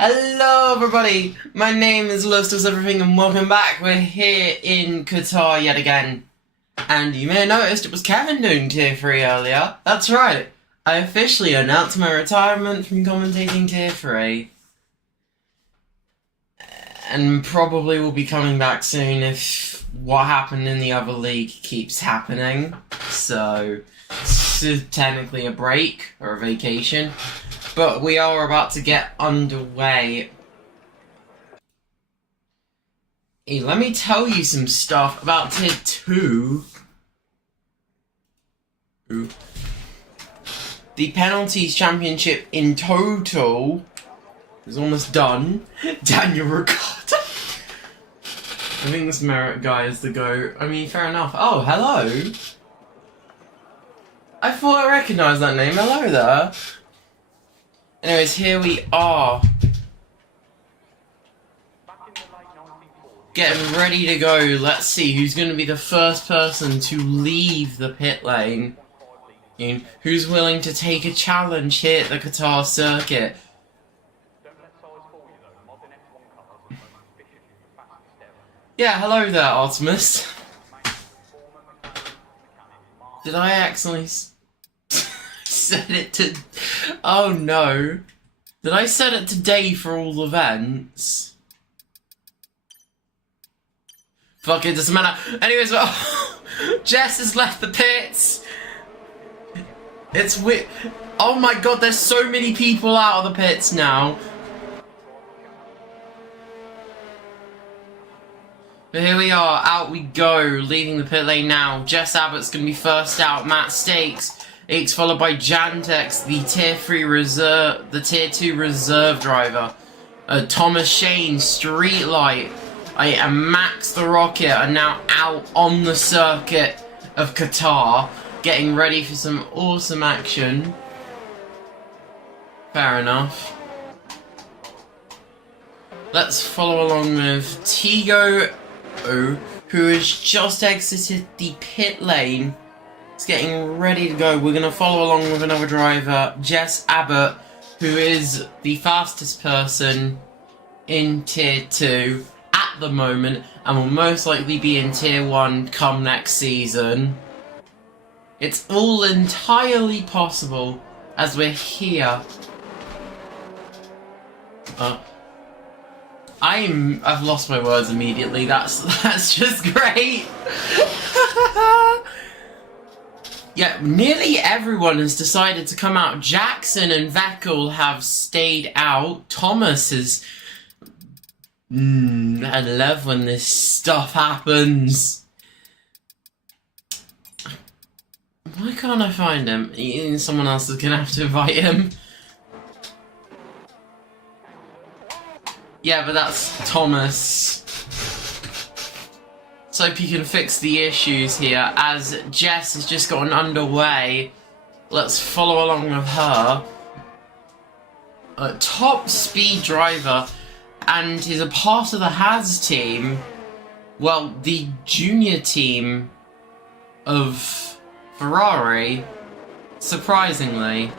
Hello everybody, my name is Lust of Everything and welcome back. We're here in Qatar yet again. And you may have noticed it was Kevin doing Tier 3 earlier. That's right, I officially announced my retirement from commentating Tier 3. And probably will be coming back soon if what happened in the other league keeps happening. So, it's technically a break or a vacation. But we are about to get underway. Hey, let me tell you some stuff about Tier 2. Ooh. The penalties championship in total is almost done. Daniel Ricotta. I think this Merit guy is the GOAT. I mean, fair enough. Oh, hello. I thought I recognised that name. Hello there. Anyways, here we are. Getting ready to go. Let's see who's going to be the first person to leave the pit lane. And who's willing to take a challenge here at the Qatar circuit. Yeah, hello there, Artemis. Did I accidentally set it to... Oh no. Did I set it to day for all events? Fuck it, doesn't matter. Anyways, well, Jess has left the pits. It's weird. Oh my god, there's so many people out of the pits now. But here we are, out we go, leaving the pit lane now. Jess Abbott's gonna be first out, Matt Stakes followed by Jantex, the Tier 3 reserve, the Tier 2 reserve driver. Thomas Shane, Streetlight, and Max the Rocket are now out on the circuit of Qatar, getting ready for some awesome action. Fair enough. Let's follow along with Tigo, who has just exited the pit lane. It's getting ready to go. We're going to follow along with another driver, Jess Abbott, who is the fastest person in Tier 2 at the moment, and will most likely be in Tier 1 come next season. It's all entirely possible as we're here. I've lost my words immediately. That's just great. Yeah, nearly everyone has decided to come out. Jackson and Vettel have stayed out. Thomas is... I love when this stuff happens. Why can't I find him? Someone else is gonna have to invite him. Yeah, but that's Thomas. So hope you can fix the issues here, as Jess has just gotten underway. Let's follow along with her. A top speed driver, and he's a part of the Haas team. Well, the junior team of Ferrari, surprisingly.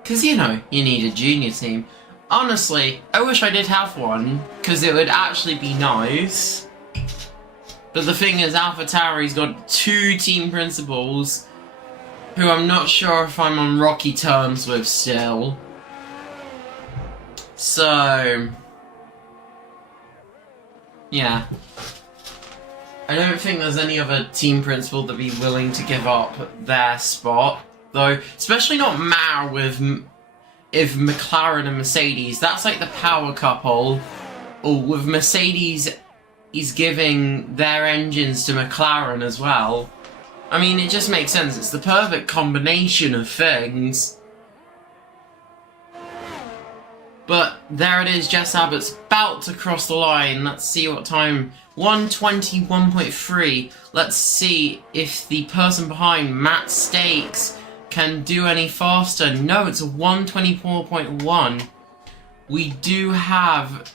Because, you know, you need a junior team. Honestly, I wish I did have one, because it would actually be nice. But the thing is, AlphaTauri's got 2 team principals, who I'm not sure if I'm on rocky terms with still. So... yeah. I don't think there's any other team principal that'd be willing to give up their spot, though, especially not Mao with... if McLaren and Mercedes, that's like the power couple. Or with Mercedes, he's giving their engines to McLaren as well. I mean, it just makes sense. It's the perfect combination of things. But there it is, Jess Abbott's about to cross the line. Let's see what time. 1:21.3. Let's see if the person behind, Matt Stakes, can do any faster. No, it's a 1:24.1. We do have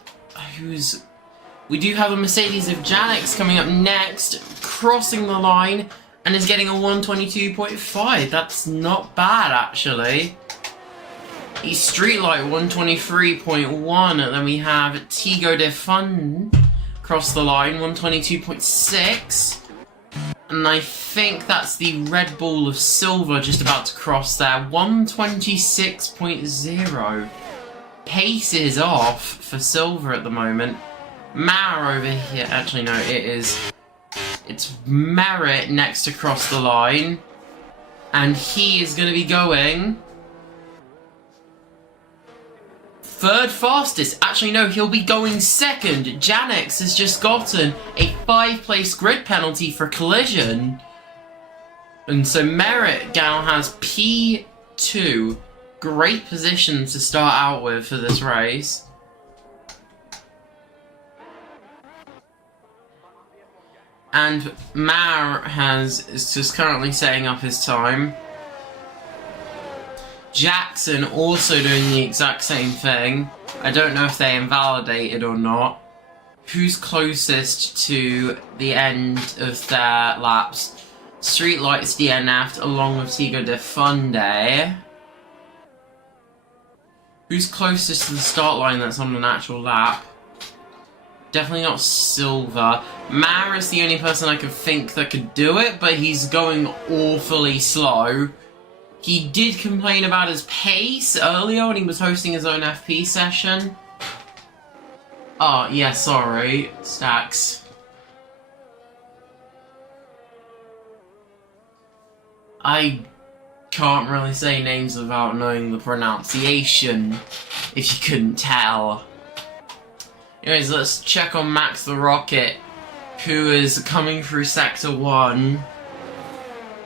a Mercedes of Janix coming up next, crossing the line, and is getting a 1:22.5. That's not bad, actually. Streetlight 123.1, and then we have Tigo de Fun across the line 122.6, and I think that's the Red Bull of Silver just about to cross there 126.0. Pace is off for Silver at the moment. Mauer over here, actually no, it's Merritt next to cross the line, and he is going to be going third fastest. Actually, no, he'll be going second. Janix has just gotten a 5-place grid penalty for collision. And so Merritt now has P2. Great position to start out with for this race. And Mauer is just currently setting up his time. Jackson also doing the exact same thing. I don't know if they invalidated or not. Who's closest to the end of their laps? Streetlight's DNF'd along with Tigo de Funde. Who's closest to the start line that's on an actual lap? Definitely not Silver. Mauer is the only person I could think that could do it, but he's going awfully slow. He did complain about his pace earlier when he was hosting his own FP session. Oh, yeah, sorry. Stacks. I can't really say names without knowing the pronunciation, if you couldn't tell. Anyways, let's check on Max the Rocket, who is coming through Sector 1.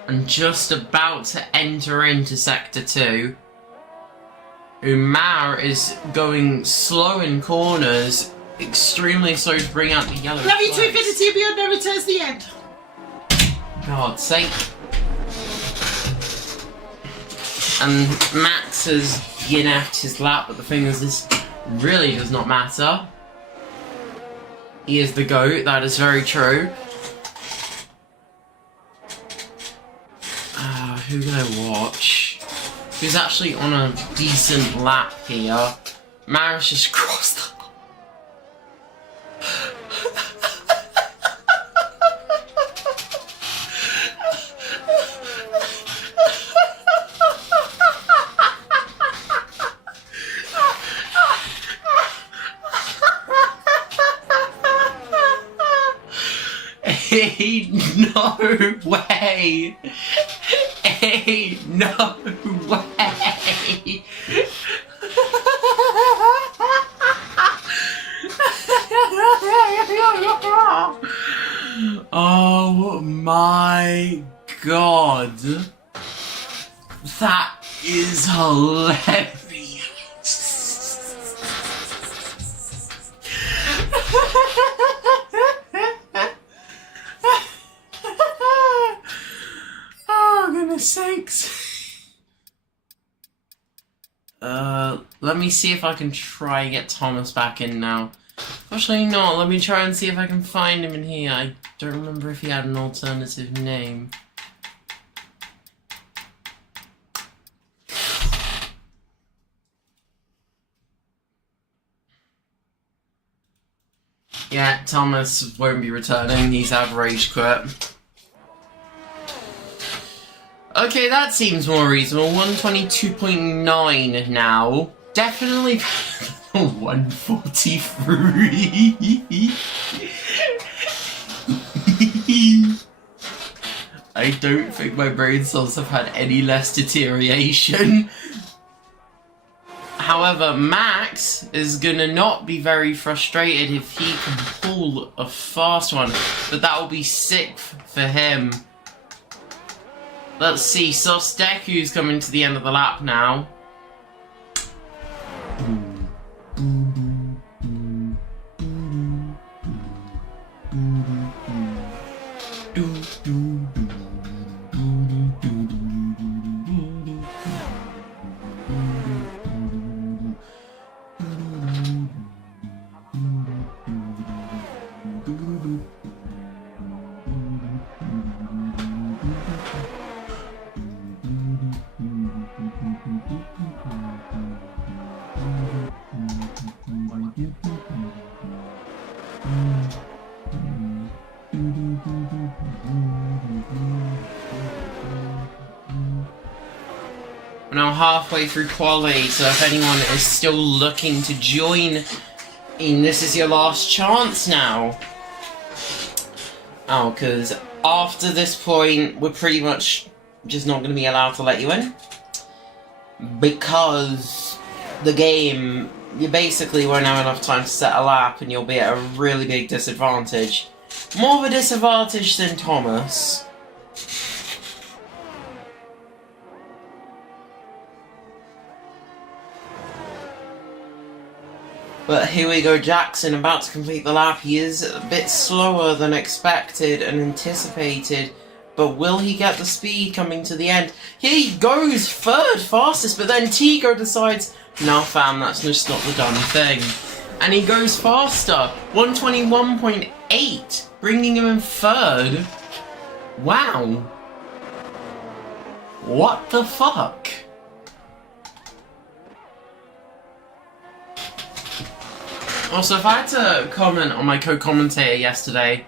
And just about to enter into Sector 2. Umar is going slow in corners, extremely slow to bring out the yellow Love you to infinity and beyond, no returns the end. God's sake. And Max has DNF'd his lap, but the thing is, this really does not matter. He is the GOAT, that is very true. Who can I watch? Who's actually on a decent lap here? Maris just crossed the Hey, no way! Hey, no way! Oh my god! That is hilarious! Oh, goodness sakes. Let me see if I can try and get Thomas back in now. Actually, no, let me try and see if I can find him in here. I don't remember if he had an alternative name. Yeah, Thomas won't be returning. He's had rage quit. Okay, that seems more reasonable. 122.9 now. Definitely 143. I don't think my brain cells have had any less deterioration. However, Max is gonna not be very frustrated if he can pull a fast one, but that will be sick for him. Let's see, Sosteku's coming to the end of the lap now. halfway through quali, so if anyone is still looking to join in, this is your last chance now. Oh, because after this point, we're pretty much just not going to be allowed to let you in. Because the game, you basically won't have enough time to set a lap and you'll be at a really big disadvantage. More of a disadvantage than Thomas. But here we go, Jackson about to complete the lap. He is a bit slower than expected and anticipated, but will he get the speed coming to the end? Here he goes, third fastest, but then Tigo decides, nah fam, that's just not the done thing. And he goes faster, 121.8, bringing him in third. Wow. What the fuck? Also, if I had to comment on my co-commentator yesterday,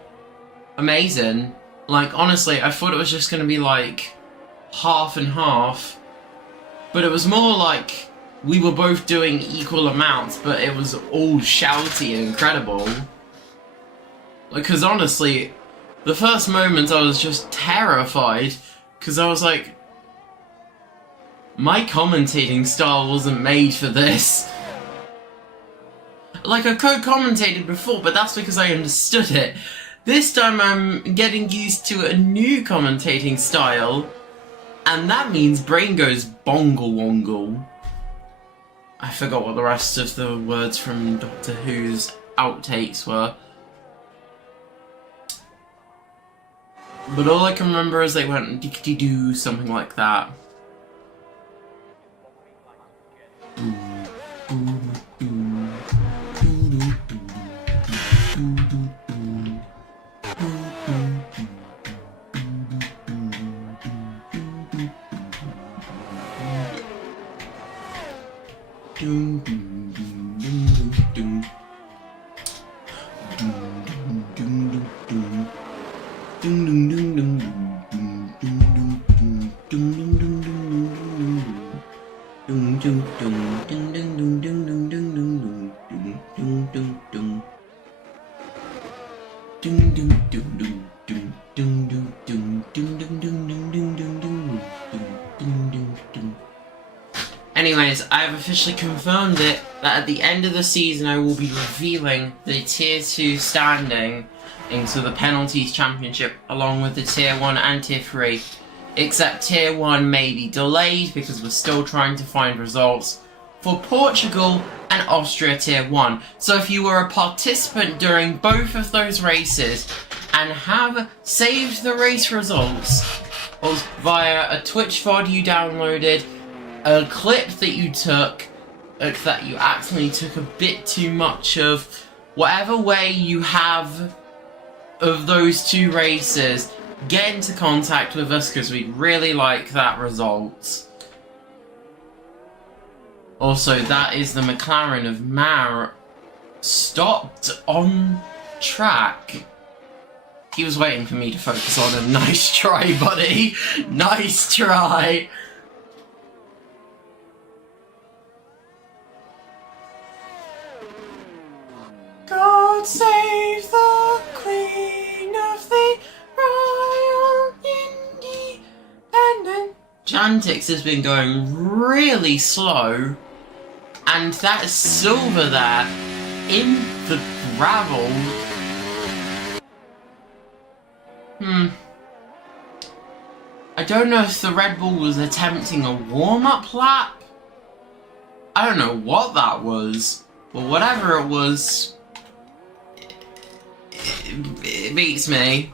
amazing. Like, honestly, I thought it was just gonna be like half and half, but it was more like we were both doing equal amounts, but it was all shouty and incredible. Because honestly, the first moment I was just terrified, because I was like, my commentating style wasn't made for this. Like, I co-commentated before, but that's because I understood it. This time I'm getting used to a new commentating style, and that means brain goes bongle-wongle. I forgot what the rest of the words from Doctor Who's outtakes were. But all I can remember is they went dickety-doo, something like that. Anyways, I've officially confirmed it that at the end of the season I will be revealing the Tier 2 standing into the Penalties Championship along with the Tier 1 and Tier 3. Except Tier 1 may be delayed because we're still trying to find results for Portugal and Austria Tier 1. So if you were a participant during both of those races and have saved the race results or via a Twitch VOD you downloaded, a clip that you took, that you accidentally took a bit too much of, whatever way you have of those two races, get into contact with us because we'd really like that result. Also, that is the McLaren of Mar stopped on track. He was waiting for me to focus on him. Nice try, buddy. Nice try. God save the Queen of the Royal Independent. Jantix has been going really slow, and that is Silver there in the gravel. I don't know if the Red Bull was attempting a warm-up lap. I don't know what that was, but whatever it was, it beats me.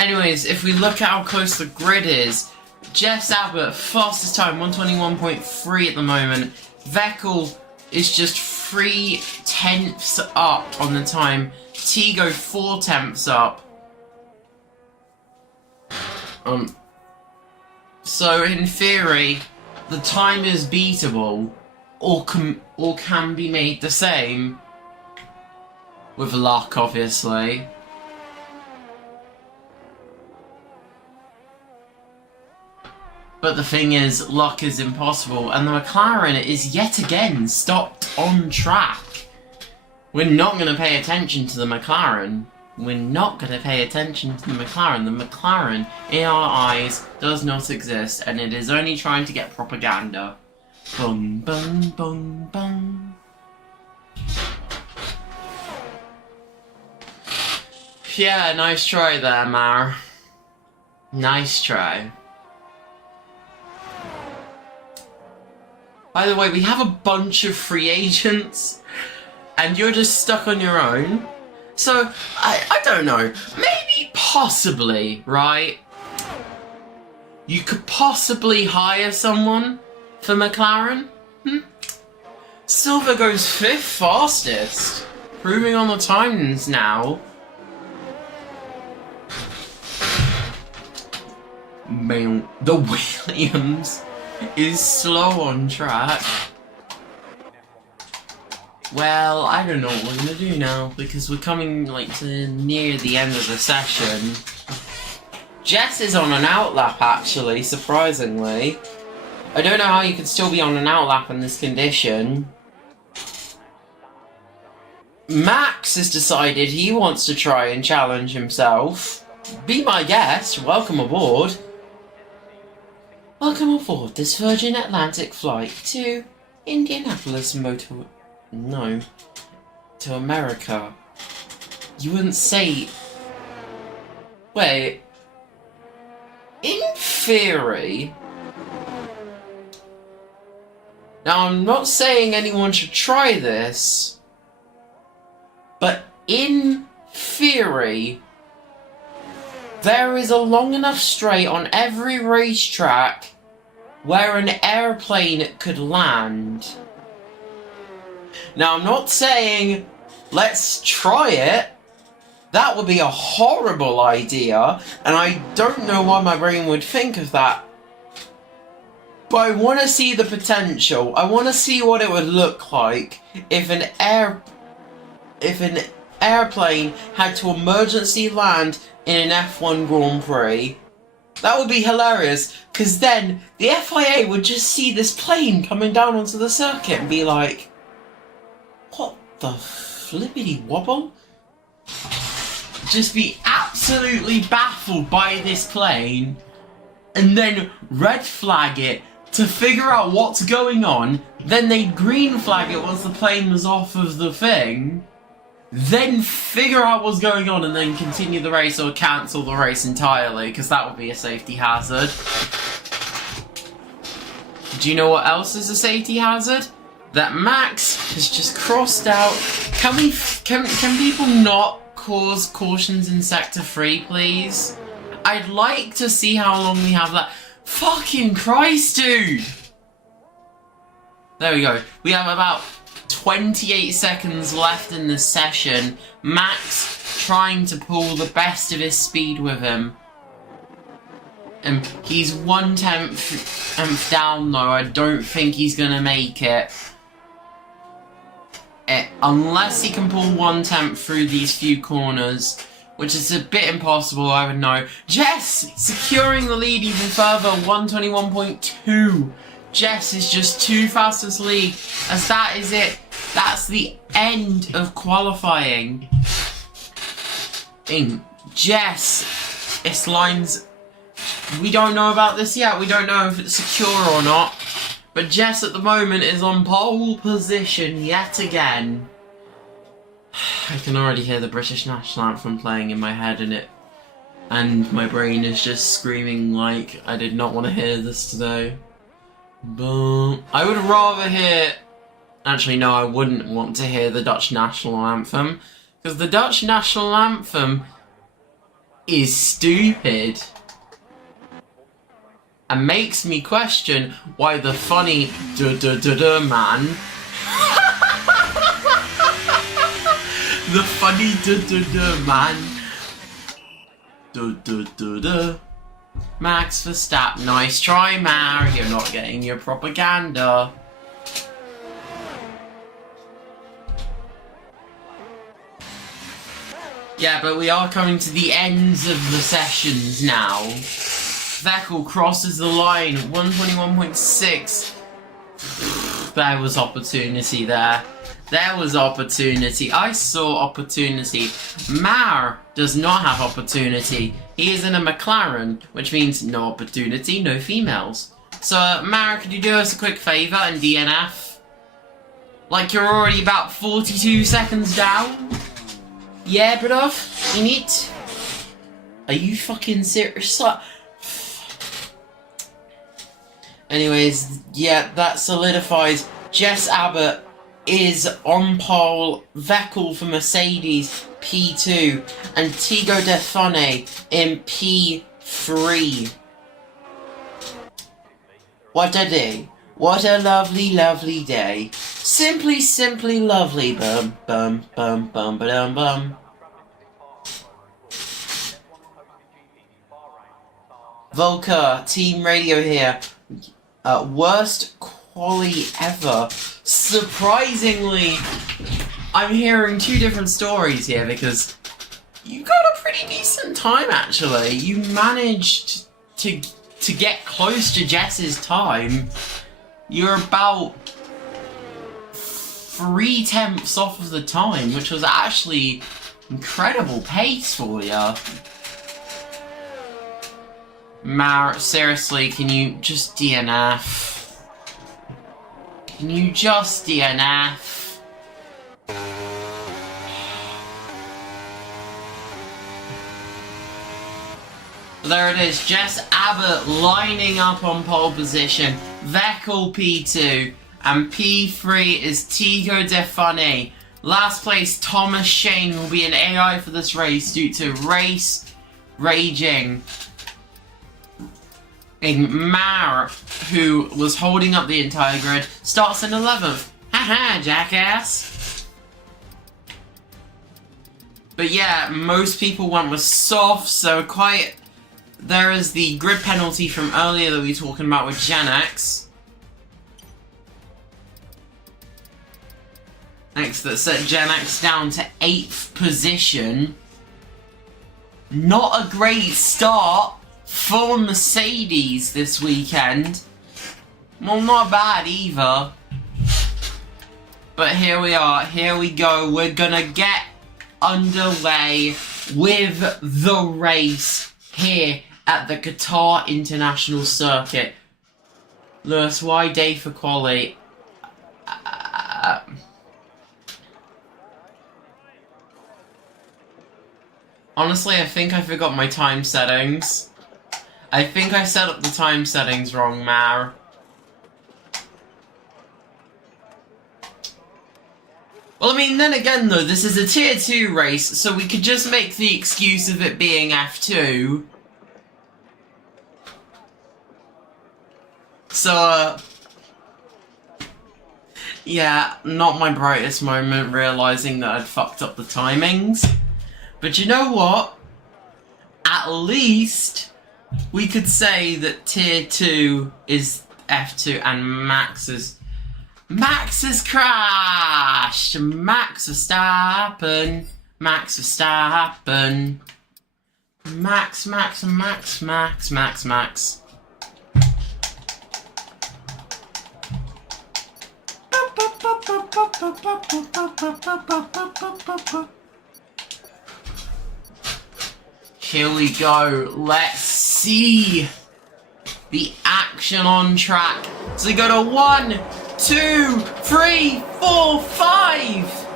Anyways, if we look at how close the grid is, Jeff Abbott, fastest time, 121.3 at the moment. Vettel is just 3/10 up on the time. Tigo 4/10 up. So in theory, the time is beatable, or can be made the same, with luck, obviously. But the thing is, luck is impossible, and the McLaren is yet again stopped on track. We're not going to pay attention to the McLaren. We're not going to pay attention to the McLaren. The McLaren, in our eyes, does not exist, and it is only trying to get propaganda. Bum, bum, bum, bum. Yeah, nice try there, Mar. Nice try. By the way, we have a bunch of free agents, and you're just stuck on your own. So, I don't know. Maybe, possibly, right? You could possibly hire someone for McLaren? Silver goes 5th fastest. Proving on the times now. Man, the Williams is slow on track. Well, I don't know what we're gonna do now, because we're coming like to near the end of the session. Jess is on an outlap actually, surprisingly. I don't know how you could still be on an outlap in this condition. Max has decided he wants to try and challenge himself. Be my guest, welcome aboard. Welcome aboard this Virgin Atlantic flight to Indianapolis to America. You wouldn't say... Wait. In theory... Now, I'm not saying anyone should try this, but in theory, there is a long enough straight on every racetrack where an airplane could land. Now, I'm not saying let's try it. That would be a horrible idea, and I don't know why my brain would think of that. But I want to see the potential. I want to see what it would look like if an airplane had to emergency land in an F1 Grand Prix. That would be hilarious, because then the FIA would just see this plane coming down onto the circuit and be like, what the flippity wobble? Just be absolutely baffled by this plane, and then red flag it to figure out what's going on, then they'd green flag it once the plane was off of the thing, then figure out what's going on and then continue the race or cancel the race entirely, because that would be a safety hazard. Do you know what else is a safety hazard? That Max has just crossed out. Can people not cause cautions in Sector 3, please? I'd like to see how long we have that. Fucking Christ, dude! There we go. We have about 28 seconds left in the session. Max trying to pull the best of his speed with him. And he's 1/10 down though. I don't think he's gonna make it. Unless he can pull 1/10 through these few corners, which is a bit impossible, I would know. Jess securing the lead even further, 121.2. Jess is just 2 fastest lead, as that is it. That's the end of qualifying. Jess, it's lines. We don't know about this yet. We don't know if it's secure or not. But Jess at the moment is on pole position yet again. I can already hear the British National Anthem playing in my head, and my brain is just screaming like I did not want to hear this today. But I would rather hear... Actually, no, I wouldn't want to hear the Dutch National Anthem, because the Dutch National Anthem is stupid and makes me question why the funny duh man the funny man Max Verstappen. Nice try, Mar. You're not getting your propaganda. Yeah, but we are coming to the ends of the sessions now. Vettel crosses the line, 121.6. There was opportunity there. There was opportunity. I saw opportunity. Mar does not have opportunity. He is in a McLaren, which means no opportunity, no females. So, Mar, could you do us a quick favour and DNF? Like you're already about 42 seconds down? Yeah, bruv? In it? Are you fucking serious? Anyways, yeah, that solidifies Jess Abbott is on pole, Vettel for Mercedes P2, and Tigo Defone in P3. What a day. What a lovely, lovely day. Simply, simply lovely. Bum, bum, bum, bum, ba-dum, bum. Volker, Team Radio here. Worst quali ever. Surprisingly, I'm hearing two different stories here because you got a pretty decent time actually. You managed to get close to Jess's time. You're about 3/10 off of the time, which was actually incredible pace for you. Mar, seriously, can you just DNF? Can you just DNF? There it is, Jess Abbott lining up on pole position, Vettel P2, and P3 is Tigo Defone. Last place, Thomas Shane will be an AI for this race due to race raging. Mar, who was holding up the entire grid, starts in 11th. Haha, jackass. But yeah, most people went with soft, so quite... There is the grid penalty from earlier that we were talking about with Gen X. Next, that set Gen X down to 8th position. Not a great start for Mercedes this weekend. Well, not bad either. But here we are, here we go. We're gonna get underway with the race here at the Qatar International Circuit. Lewis, why day for quali? Honestly, I think I forgot my time settings. I think I set up the time settings wrong, Mar. Well, I mean, then again though, this is a tier 2 race, so we could just make the excuse of it being F2. So, yeah, not my brightest moment realising that I'd fucked up the timings. But you know what? At least we could say that tier 2 is F2 and Max has crashed! Max Verstappen! Max Verstappen! Max. Here we go. Let's see the action on track. So we go to 1, 2, 3, 4, 5.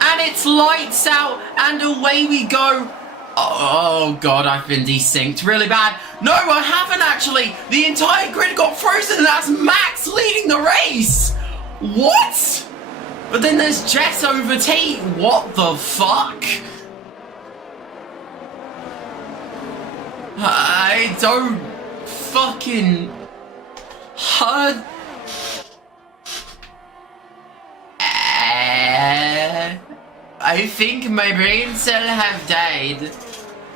And it's lights out and away we go. Oh god, I've been desynced really bad. No, I haven't actually. The entire grid got frozen and that's Max leading the race. What? But then there's Jess over Tate. What the fuck? I don't fucking heard. I think my brain cell have died.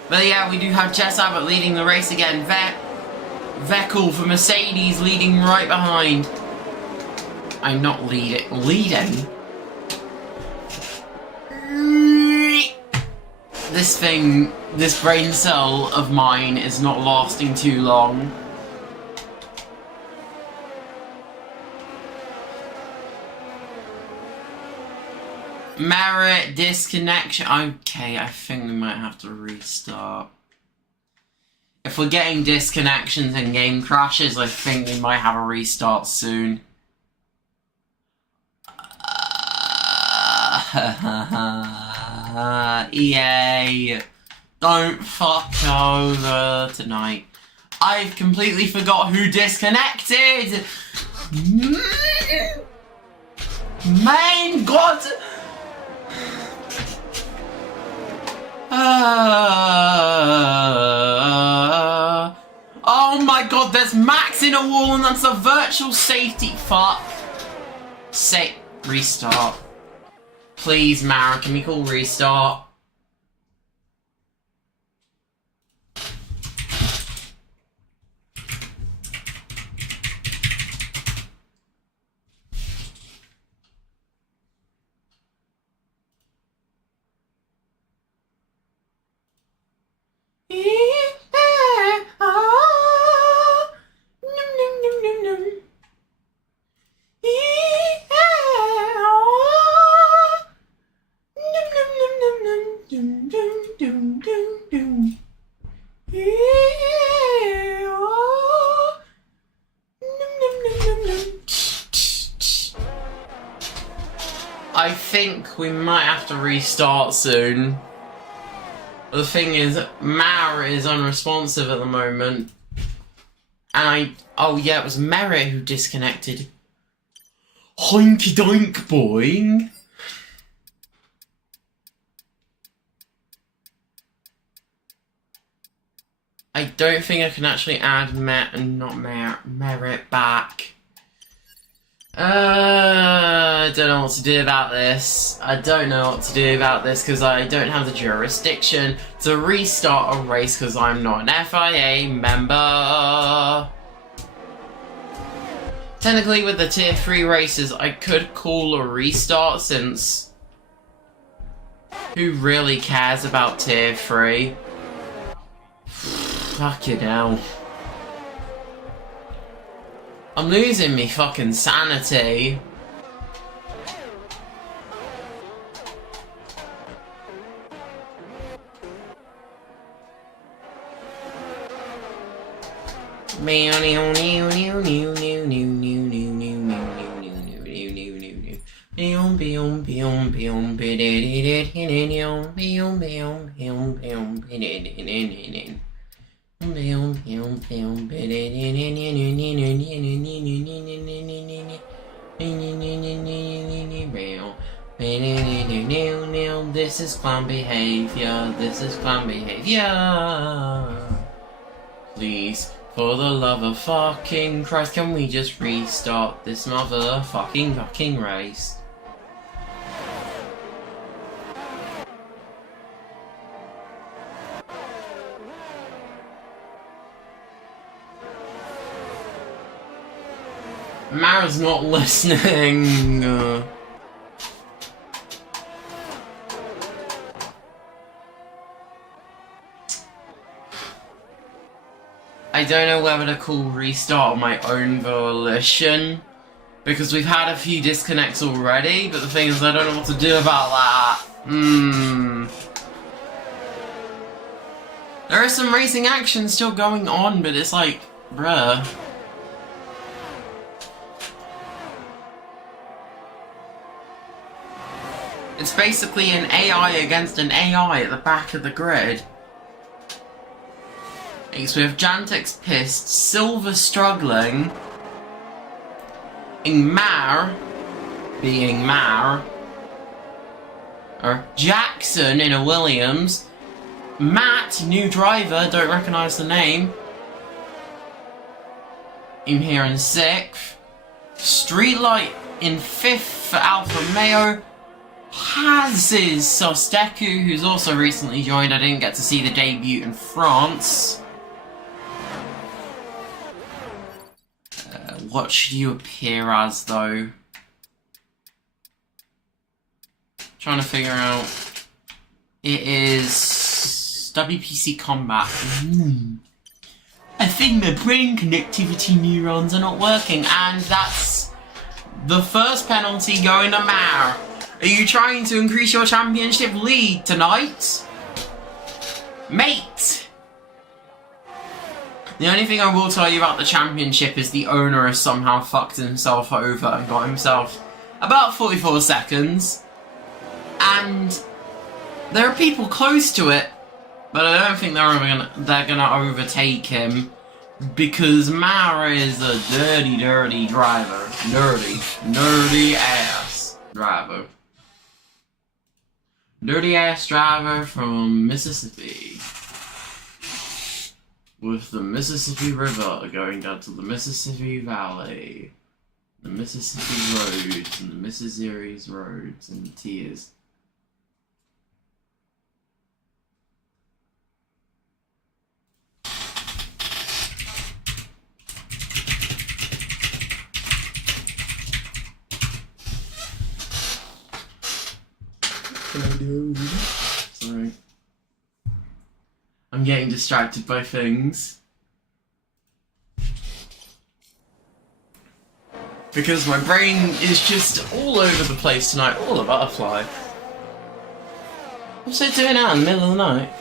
But yeah, we do have Jess Abbott leading the race again. Vettel for Mercedes leading right behind. I'm not leading. this brain cell of mine is not lasting too long. Merit disconnection. Okay, I think we might have to restart. If we're getting disconnections and game crashes, I think we might have a restart soon. EA, don't fuck over tonight. I've completely forgot who disconnected! Mein Gott! Oh my god, there's Max in a wall and that's a virtual safety. Fuck. Restart. Please, Mara, can we call restart? I think we might have to restart soon. The thing is, Mara is unresponsive at the moment. And oh yeah, it was Merit who disconnected. Hoinky doink boing. I don't think I can actually add Merit back. I don't know what to do about this. I don't know what to do about this because I don't have the jurisdiction to restart a race because I'm not an FIA member. Technically with the tier 3 races I could call a restart since who really cares about tier 3? Fucking hell. I'm losing me fucking sanity. This is clown behavior. This is clown behavior. Please, for the love of fucking Christ, can we just restart this fucking race? Mara's not listening. I don't know whether to call restart on my own volition, because we've had a few disconnects already, but the thing is I don't know what to do about that. There is some racing action still going on, but it's like, bruh. It's basically an AI against an AI at the back of the grid. So we have Jantex pissed, Silver struggling, Mar being Mar, or Jackson in a Williams, Matt, new driver, don't recognise the name, in here in 6th, Streetlight in 5th for Alfa Romeo, Haz's Sosteku, who's also recently joined. I didn't get to see the debut in France. What should you appear as, though? Trying to figure out. It is WPC combat. I think my brain connectivity neurons are not working, and that's the first penalty going to Mar. Are you trying to increase your championship lead tonight? Mate! The only thing I will tell you about the championship is the owner has somehow fucked himself over and got himself about 44 seconds. And there are people close to it, but I don't think they're gonna overtake him, because Mara is a dirty driver. Nerdy ass driver. Dirty ass driver from Mississippi. With the Mississippi River going down to the Mississippi Valley. The Mississippi roads and the Mississippi's roads and the tears. Sorry. I'm getting distracted by things. Because my brain is just all over the place tonight, all a butterfly. What's it doing out in the middle of the night?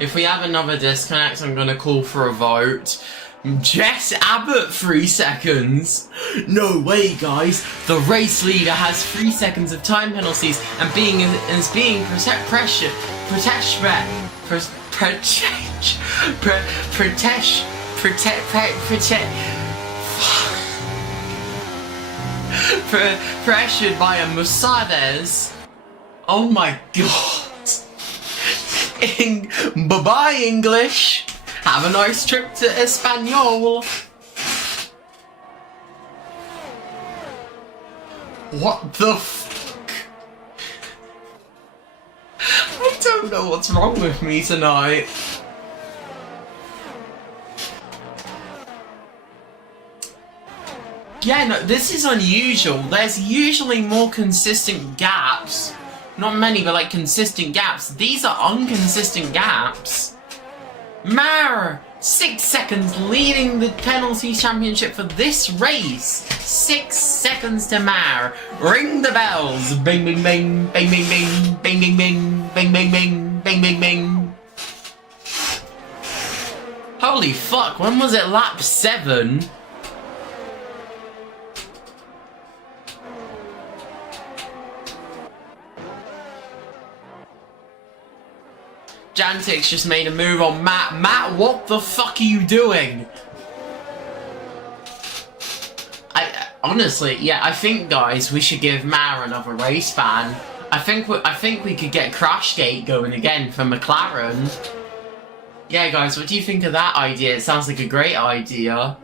If we have another disconnect, I'm gonna call for a vote. Jess Abbott, 3 seconds. No way, guys. The race leader has 3 seconds of time penalties and being pressured by a Mercedes. Oh my god. Bye-bye, English. Have a nice trip to Espanol. What the fuck? I don't know what's wrong with me tonight. Yeah, no, this is unusual. There's usually more consistent gaps. Not many, but like consistent gaps. These are inconsistent gaps. Mar, 6 seconds leading the penalty championship for this race. 6 seconds to Mar. Ring the bells. Bing, bing, bing, bing, bing, bing, bing, bing, bing, bing, bing, bing, bing, bing, bing. Holy fuck, when was it lap 7? Jantix just made a move on Matt. Matt, what the fuck are you doing? Honestly, yeah, I think, guys, we should give Mara another race ban. I think we could get Crashgate going again for McLaren. Yeah, guys, what do you think of that idea? It sounds like a great idea.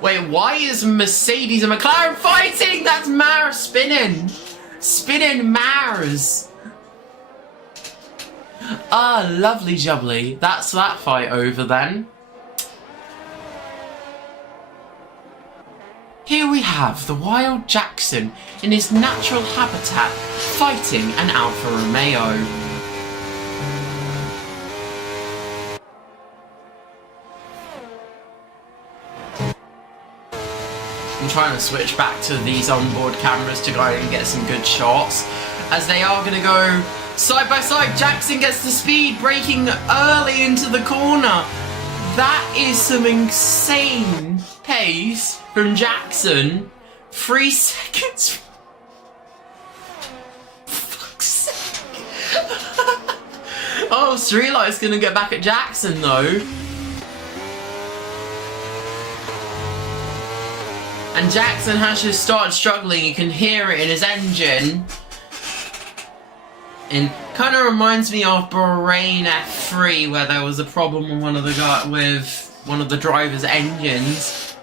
Wait, why is Mercedes and McLaren fighting? That's Mara spinning. Spinning Mars. Ah, lovely jubbly. That's that fight over then. Here we have the wild Jackson in his natural habitat fighting an Alfa Romeo. I'm trying to switch back to these onboard cameras to go and get some good shots, as they are going to go side by side. Jackson gets the speed, braking early into the corner. That is some insane pace from Jackson. 3 seconds. Fuck's sake. Oh, Streetlight's gonna get back at Jackson though. And Jackson has just started struggling. You can hear it in his engine. Kind of reminds me of Bahrain F3, where there was a problem with one of the driver's engines,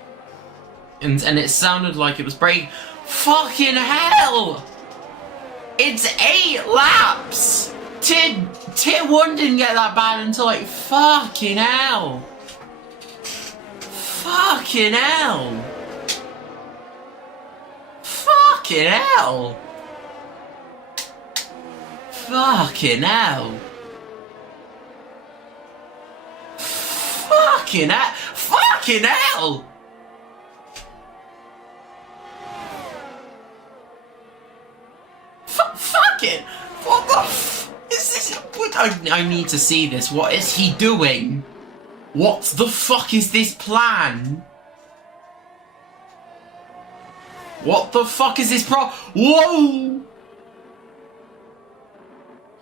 and it sounded like it was breaking. Fucking hell! It's 8 laps. Tier 1 didn't get that bad until like fucking hell. Fucking hell. Fucking hell. Fucking hell. Fucking hell. Fucking hell. Fucking. What the f is this? I need to see this. What is he doing? What the fuck is this plan? What the fuck is this Whoa!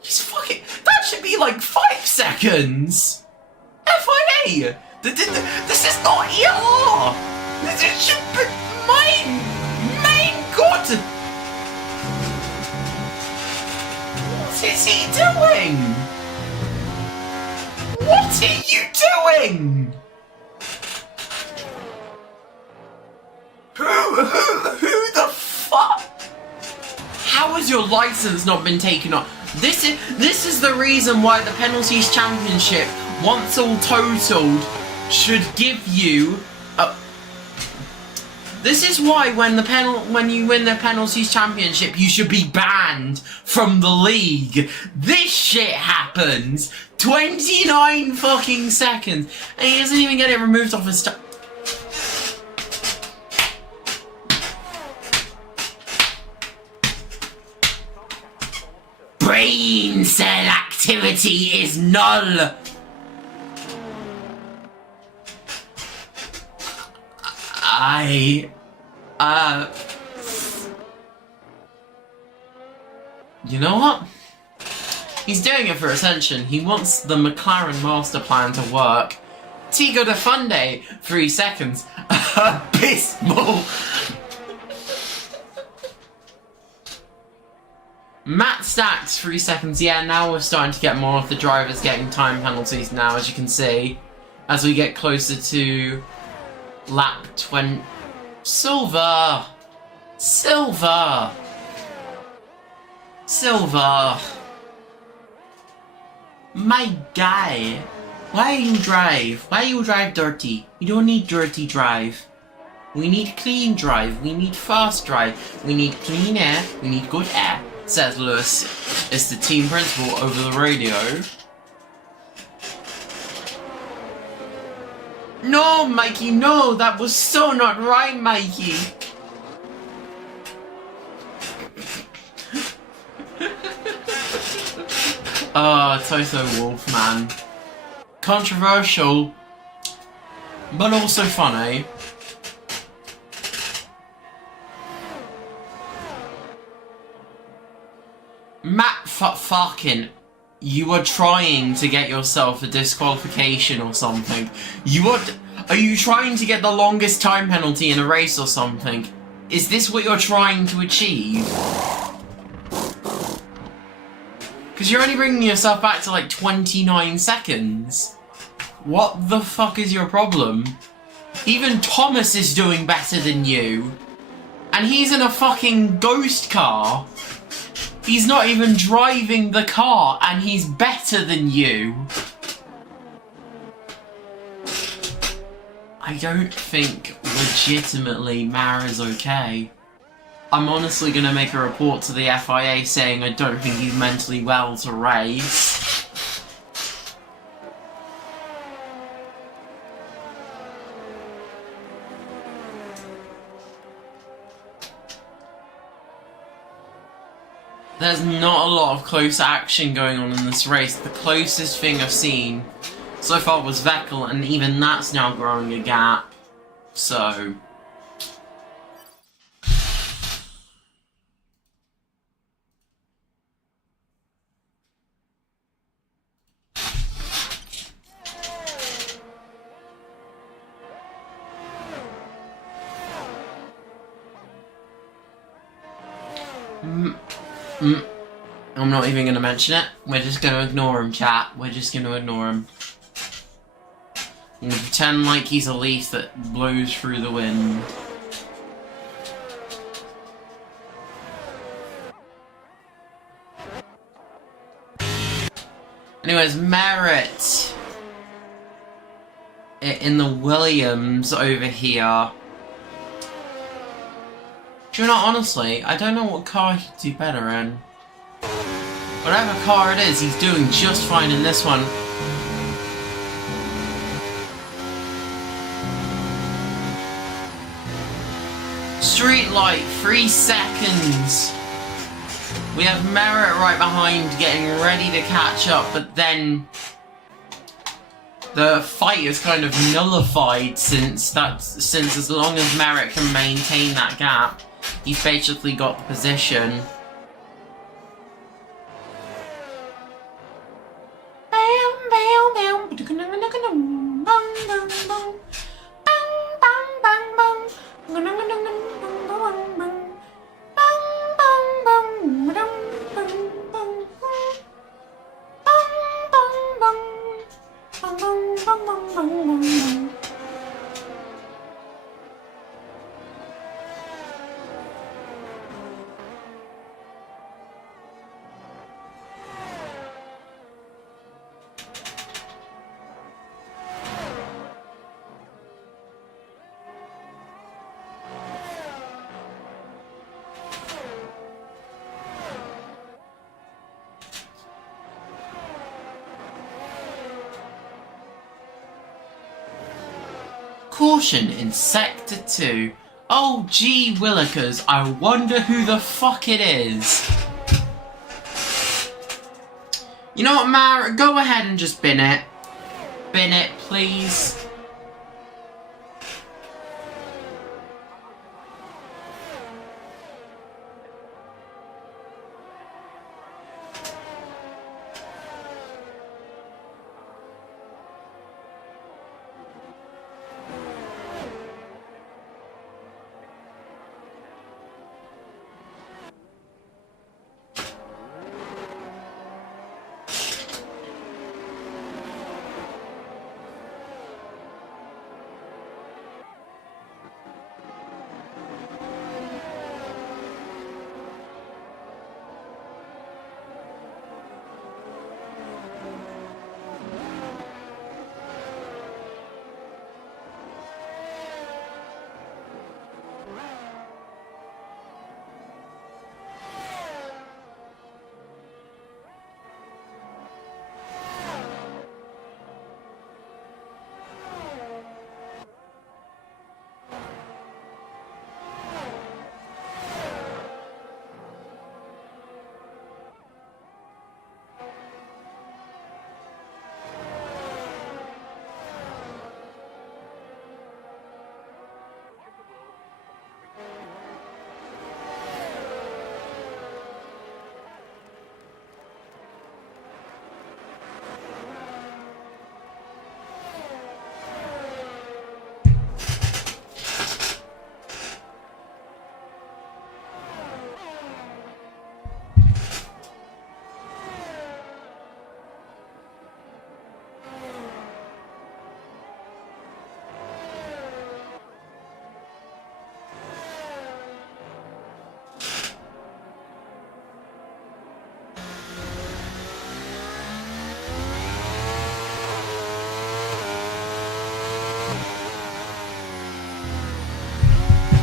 He's fucking. That should be like 5 seconds! FIA! This is not ER! This should be. Main God! What is he doing? What are you doing? Who the fuck? How has your license not been taken off? This is the reason why the Penalties Championship, once all totaled, should give you a... This is why when you win the Penalties Championship, you should be banned from the league. This shit happens. 29 fucking seconds, and he doesn't even get it removed off his brain cell activity is null. You know what? He's doing it for attention. He wants the McLaren master plan to work. Tigo de Funde, 3 seconds. Abysmal. Matt Stacks, 3 seconds. Yeah, now we're starting to get more of the drivers getting time penalties now, as you can see. As we get closer to lap 20. Silver! Silver! Silver! My guy! Why you drive? Why you drive dirty? You don't need dirty drive. We need clean drive. We need fast drive. We need clean air. We need good air. Says Lewis. It's the team principal over the radio. No, Mikey, no! That was so not right, Mikey! Toto Wolf, man. Controversial, but also funny. Matt fucking, you are trying to get yourself a disqualification or something. Are you trying to get the longest time penalty in a race or something? Is this what you're trying to achieve? Because you're only bringing yourself back to like 29 seconds. What the fuck is your problem? Even Thomas is doing better than you. And he's in a fucking ghost car. He's not even driving the car, and he's better than you. I don't think legitimately Mara's okay. I'm honestly gonna make a report to the FIA saying I don't think he's mentally well to race. There's not a lot of close action going on in this race. The closest thing I've seen so far was Vettel, and even that's now growing a gap. So... I'm not even going to mention it. We're just going to ignore him, chat. We're just going to ignore him. And pretend like he's a leaf that blows through the wind. Anyways, Merritt in the Williams over here. Do you know, honestly, I don't know what car he'd do better in. Whatever car it is, he's doing just fine in this one. Street light, 3 seconds. We have Merritt right behind, getting ready to catch up, but then the fight is kind of nullified since as long as Merritt can maintain that gap, he's basically got the position. Caution in Sector 2. Oh gee willikers, I wonder who the fuck it is. You know what, Mara? Go ahead and just bin it. Bin it, please.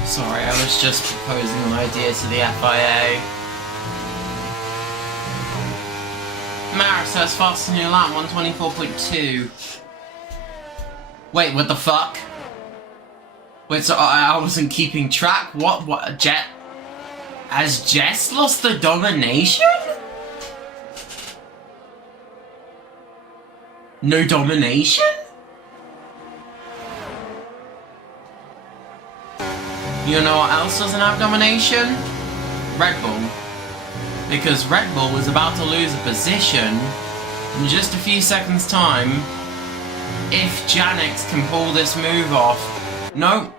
Sorry, I was just proposing an idea to the FIA. Maris says faster than your lap, 124.2. Wait, what the fuck? Wait, so I wasn't keeping track? What, Jet? Has Jess lost the domination? No domination? You know what else doesn't have domination? Red Bull. Because Red Bull was about to lose a position in just a few seconds' time if Janix can pull this move off. No,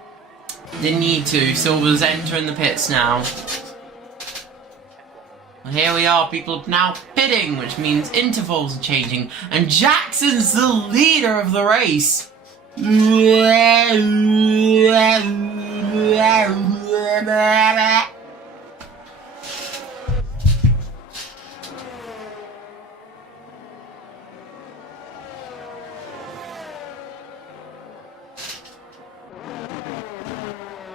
didn't need to. Silver's entering the pits now. Here we are, people are now pitting, which means intervals are changing, and Jackson's the leader of the race.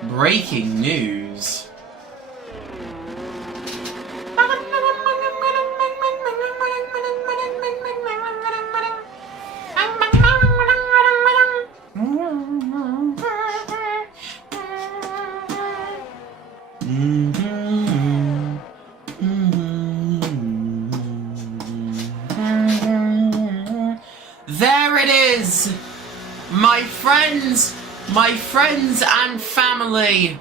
Breaking news. There it is! My friends and family!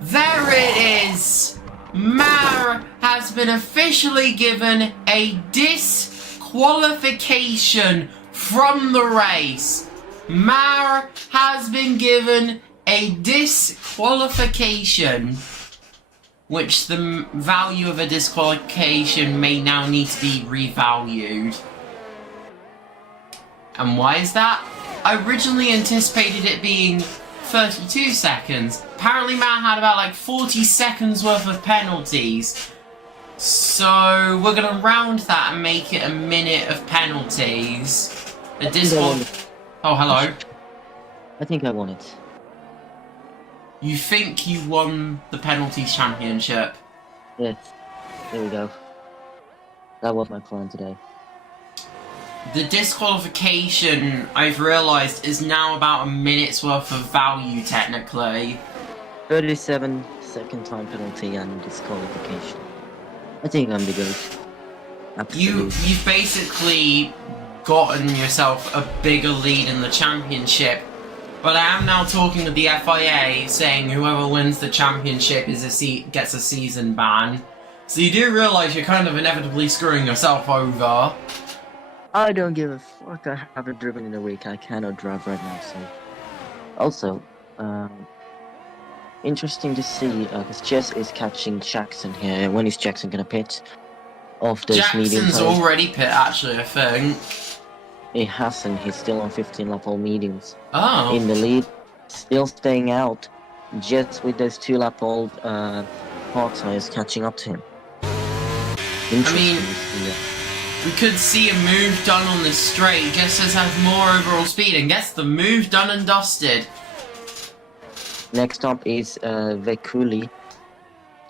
There it is! Mar has been officially given a disqualification from the race. Mar has been given a disqualification, which the value of a disqualification may now need to be revalued. And why is that? I originally anticipated it being 32 seconds. Apparently Matt had about like 40 seconds worth of penalties. So we're gonna round that and make it a minute of penalties. A Oh, hello. I think I won it. You think you won the penalties championship? Yes. There we go. That was my plan today. The disqualification, I've realised, is now about a minute's worth of value, technically. 37-second time penalty and disqualification. I think I'm the GOAT. Absolutely. You've basically gotten yourself a bigger lead in the championship, but I am now talking with the FIA, saying whoever wins the championship gets a season ban. So you do realise you're kind of inevitably screwing yourself over. I don't give a fuck. I haven't driven in a week. I cannot drive right now, so... Also, interesting to see, because Jess is catching Jackson here. When is Jackson gonna pit? Off this medium Jackson's tires? already pit, actually, I think. He hasn't. He's still on 15 lap old mediums. Oh. In the lead, still staying out. Jess with those 2 lap old hard tires catching up to him. Interesting to see that. We could see a move done on this straight, just as has more overall speed and gets the move done and dusted. Next up is Vekuli.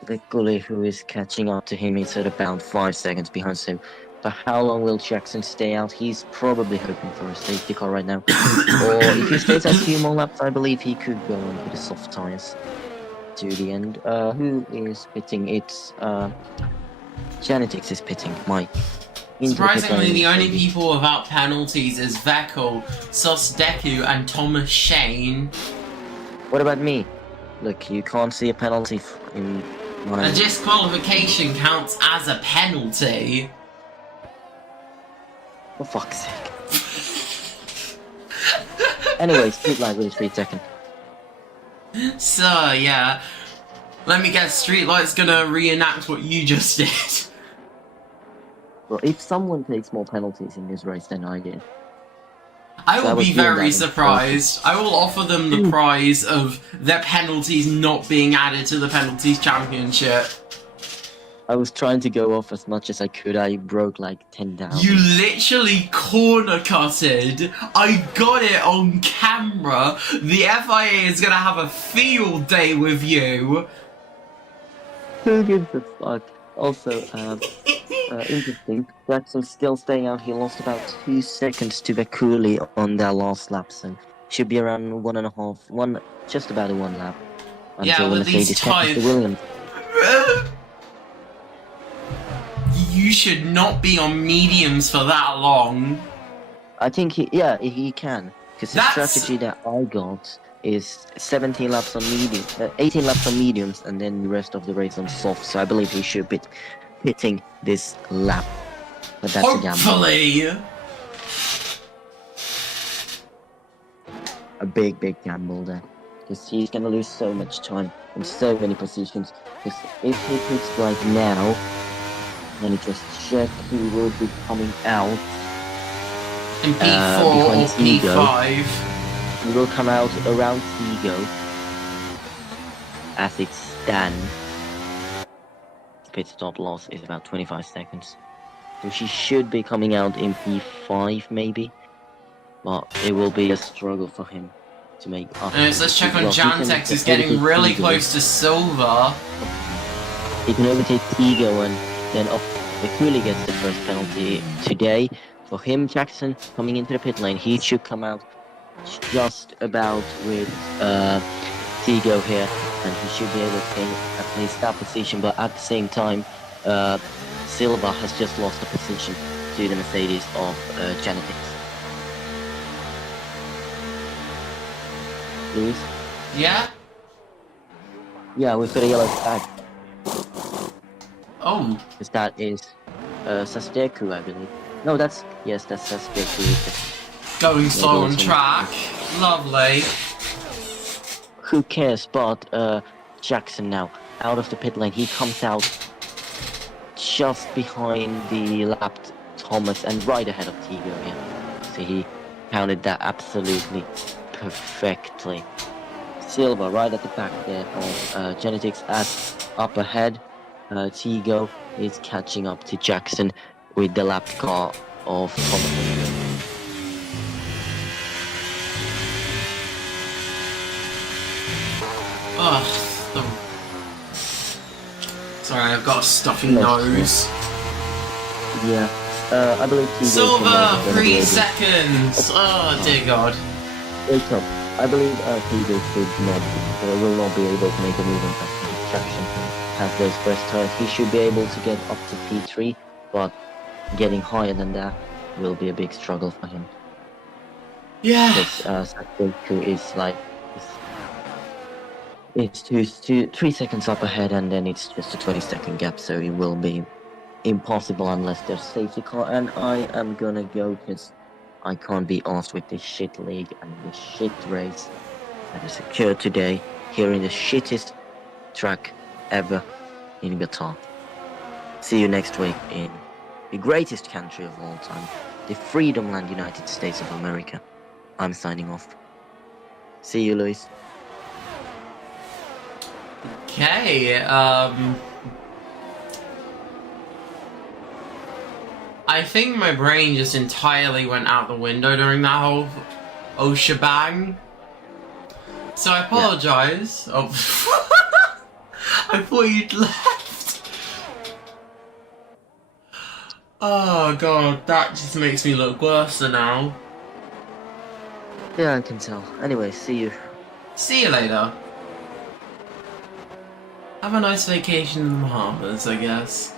Vekuli, who is catching up to him. He's at about 5 seconds behind, so for how long will Jackson stay out? He's probably hoping for a safety car right now. Or if he stays a few more laps, I believe he could go on with the soft tires to the end. Who is pitting? It's Genetics is pitting. Mike. Surprisingly, the only people without penalties is Vekel, Sosdeku, and Thomas Shane. What about me? Look, you can't see a penalty in my... A disqualification counts as a penalty. For fuck's sake. Anyway, street light with 3 seconds. So, yeah. Let me guess, Streetlight's gonna reenact what you just did. Well, if someone takes more penalties in this race than I did... I will be very surprised. I will offer them the prize of their penalties not being added to the penalties championship. I was trying to go off as much as I could. I broke like 10 down. You literally corner cutted. I got it on camera. The FIA is gonna have a field day with you. Who gives a fuck? Also, interesting. Jackson's still staying out. He lost about 2 seconds to Vekuli on their last lap, so should be around 1.5, just about a 1 lap. Yeah, with these tires. Williams. You should not be on mediums for that long. I think he can, because the strategy that I got is 17 laps on medium, 18 laps on mediums, and then the rest of the race on soft. So I believe he should be hitting this lap. But that's hopefully a gamble. A big gamble there, because he's gonna lose so much time in so many positions. Because if he pits right now, Let me just check who will be coming out. In P4 behind or Tigo. P5. He will come out around Tigo. As it stands, pit stop loss is about 25 seconds. So she should be coming out in P5 maybe. But it will be a struggle for him to make up. Anyways, let's check on Well, he can Jantex, who's getting overtake really Tigo. close to silver. He can overtake Tigo and then up the Cooley gets the first penalty today. For him, Jackson coming into the pit lane, he should come out just about with Tigo here, and he should be able to gain at least that position. But at the same time, Silva has just lost the position to the Mercedes of Genetics. Luis? Yeah? Yeah, we've got a yellow flag. Oh. Because that is Sasteku, I believe. No, that's Sasteku. Going slow on awesome. track. Lovely. Who cares? But Jackson now out of the pit lane. He comes out just behind the lapped Thomas and right ahead of Tigo. Yeah, so he counted that absolutely perfectly. Silva right at the back there of Genetics as up ahead. Tigo is catching up to Jackson with the lapped car of Thomas. Ugh. Sorry, I've got a stuffy No, nose. Yeah, I believe Tigo. Silver, 3 seconds. Oh dear God. Wait up. I believe Tigo will not be able to make a move on that traction. Has those first tires. He should be able to get up to P3, but getting higher than that will be a big struggle for him. Yeah. Because Sateku is like it's 3 seconds up ahead, and then it's just a 20-second gap, so it will be impossible unless there's safety car. And I am gonna go because I can't be asked with this shit league and this shit race that is occurred today here in the shittest track ever in Qatar. See you next week in the greatest country of all time, the Freedom Land, United States of America. I'm signing off. See you, Luis. Okay, I think my brain just entirely went out the window during that whole shebang. So I apologise. Yeah. Oh, I thought you'd left. Oh God, that just makes me look worse now. Yeah, I can tell. Anyway, see you. See you later. Have a nice vacation in the Bahamas, I guess.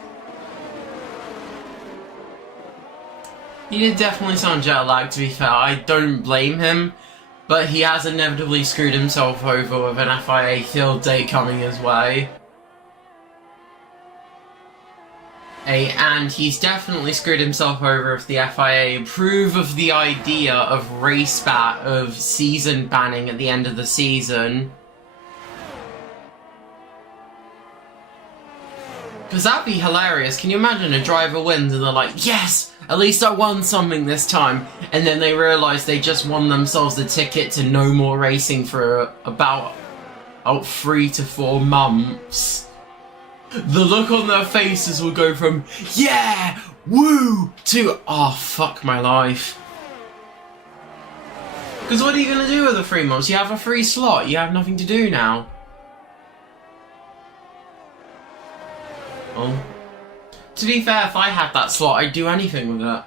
He did definitely sound jet lagged, to be fair. I don't blame him, but he has inevitably screwed himself over with an FIA field day coming his way. And he's definitely screwed himself over if the FIA approve of the idea of of season banning at the end of the season. Because that'd be hilarious. Can you imagine a driver wins and they're like, yes, at least I won something this time. And then they realise they just won themselves the ticket to no more racing for about 3 to 4 months. The look on their faces will go from, yeah, woo, to, oh, fuck my life. Because what are you going to do with the 3 months? You have a free slot. You have nothing to do now. Well, to be fair, if I had that slot, I'd do anything with it.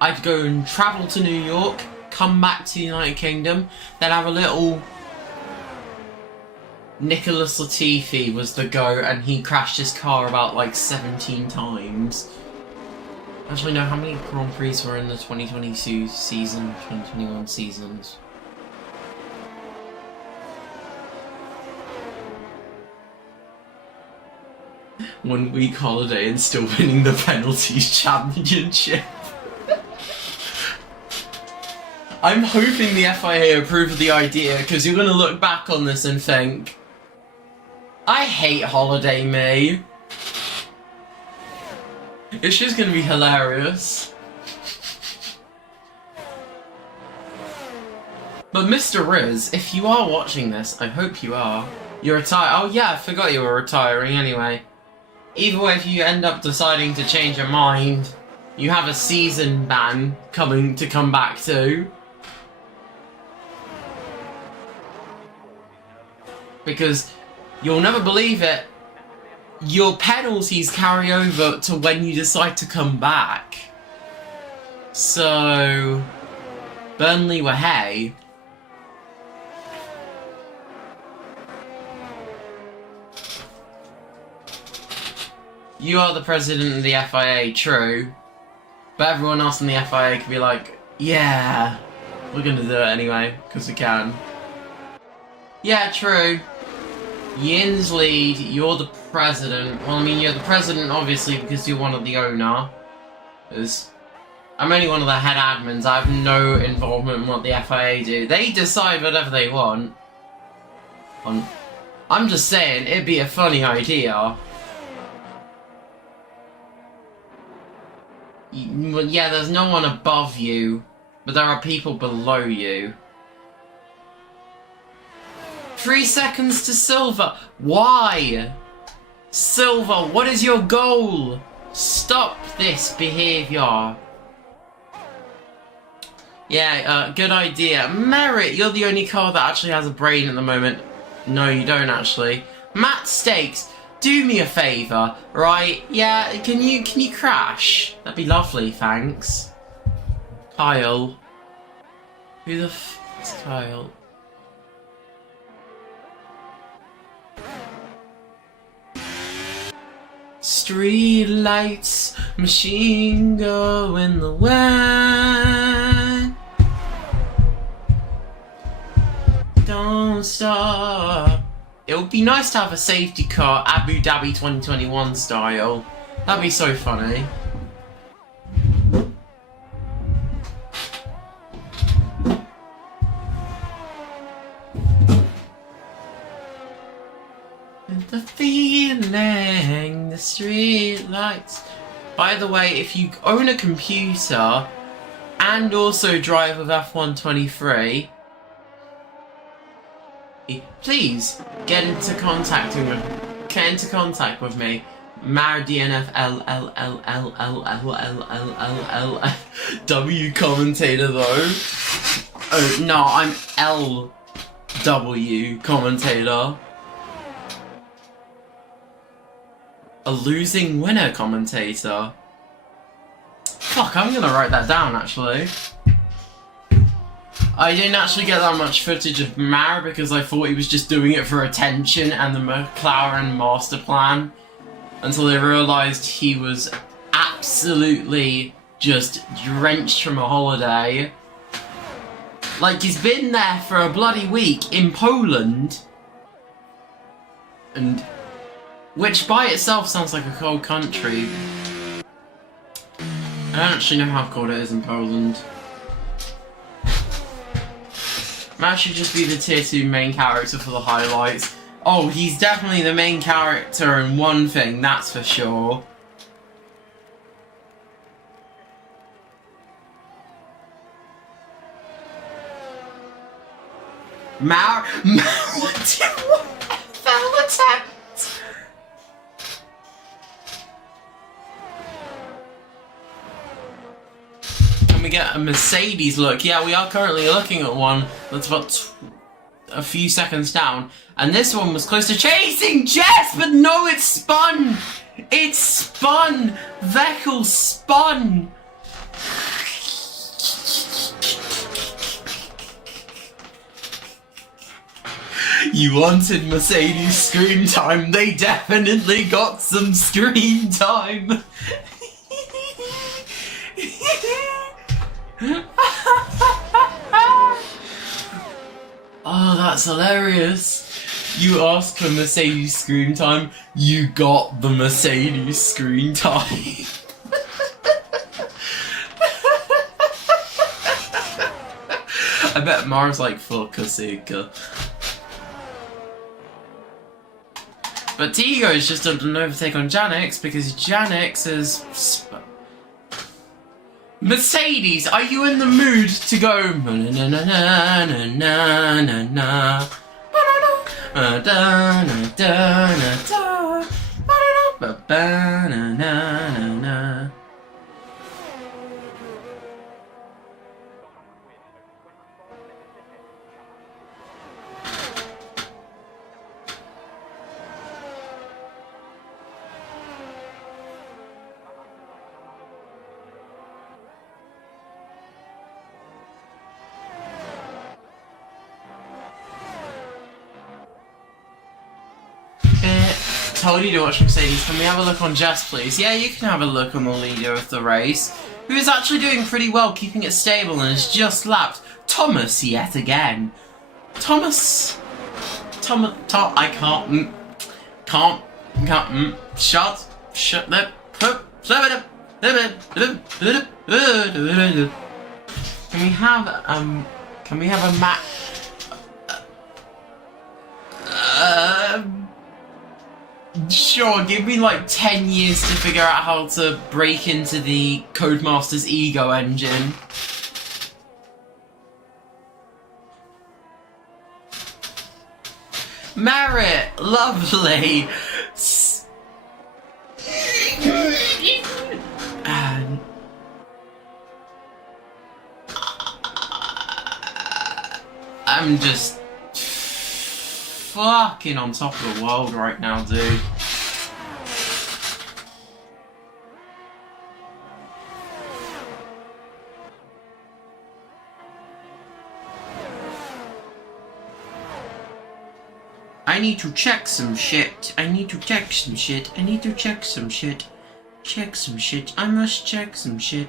I'd go and travel to New York, come back to the United Kingdom, then have a little... Nicholas Latifi was the go, and he crashed his car about like 17 times. Actually, no, how many Grand Prix were in the 2022 season, 2021 seasons? One week holiday and still winning the penalties championship. I'm hoping the FIA approve of the idea, because you're going to look back on this and think, I hate holiday me. It's just gonna be hilarious. But Mr. Riz, if you are watching this, I hope you are. You're retired. Oh yeah, I forgot you were retiring anyway. Either way, if you end up deciding to change your mind, you have a season ban to come back to. Because you'll never believe it, your penalties carry over to when you decide to come back. So, Burnley were hay. You are the president of the FIA, true. But everyone else in the FIA could be like, yeah, we're gonna do it anyway, because we can. Yeah, true. Yin's lead, you're the president. Well, I mean, you're the president, obviously, because you're one of the owners. I'm only one of the head admins. I have no involvement in what the FIA do. They decide whatever they want. I'm just saying, it'd be a funny idea. Yeah, there's no one above you, but there are people below you. 3 seconds to Silver. Why? Silver, what is your goal? Stop this behaviour. Yeah, good idea. Merit, you're the only car that actually has a brain at the moment. No, you don't actually. Matt Stakes, do me a favour, right? Yeah, can you crash? That'd be lovely, thanks. Kyle. Who the f is Kyle? Street lights, machine go in the wind. Don't stop. It would be nice to have a safety car, Abu Dhabi 2021 style. That'd be so funny. The feeling, the street lights. By the way, if you own a computer and also drive with F123, please get into contact with me. MarDNFLLLLLLLLLW commentator though. Oh no, I'm LW commentator. A losing winner commentator. Fuck, I'm gonna write that down actually. I didn't actually get that much footage of Mar because I thought he was just doing it for attention and the McLaren master plan until they realised he was absolutely just drenched from a holiday. Like, he's been there for a bloody week in Poland, and which by itself sounds like a cold country. I don't actually know how cold it is in Poland. Matt should just be the tier 2 main character for the highlights. Oh, he's definitely the main character in one thing, that's for sure. What fell attempt? Can we get a Mercedes look? Yeah, we are currently looking at one that's about a few seconds down. And this one was close to chasing Jess, but no, it spun! It spun! Vettel spun! You wanted Mercedes screen time, they definitely got some screen time! Oh, that's hilarious. You asked for Mercedes screen time, you got the Mercedes screen time. I bet Mars like, fuck a Sika. But Tigo has just done an overtake on Janix because Janix is... Mercedes, are you in the mood to go? Told you to watch Mercedes. Can we have a look on Jess, please? Yeah, you can have a look on the leader of the race, who is actually doing pretty well, keeping it stable, and has just lapped Thomas yet again. Thomas, I can't, shut the, can we have a map? Sure, give me like 10 years to figure out how to break into the Codemaster's ego engine. Merit! Lovely! And... I'm just... fucking on top of the world right now, dude. I need to check some shit. I need to check some shit. I need to check some shit. Check some shit. I must check some shit.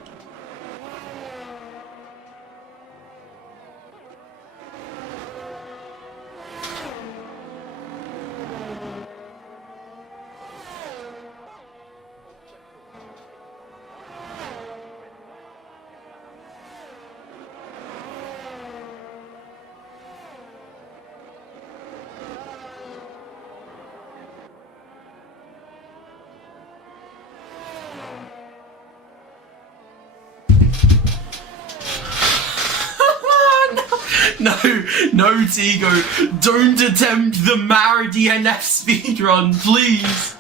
No, Tigo, don't attempt the Mara DNF speedrun, please.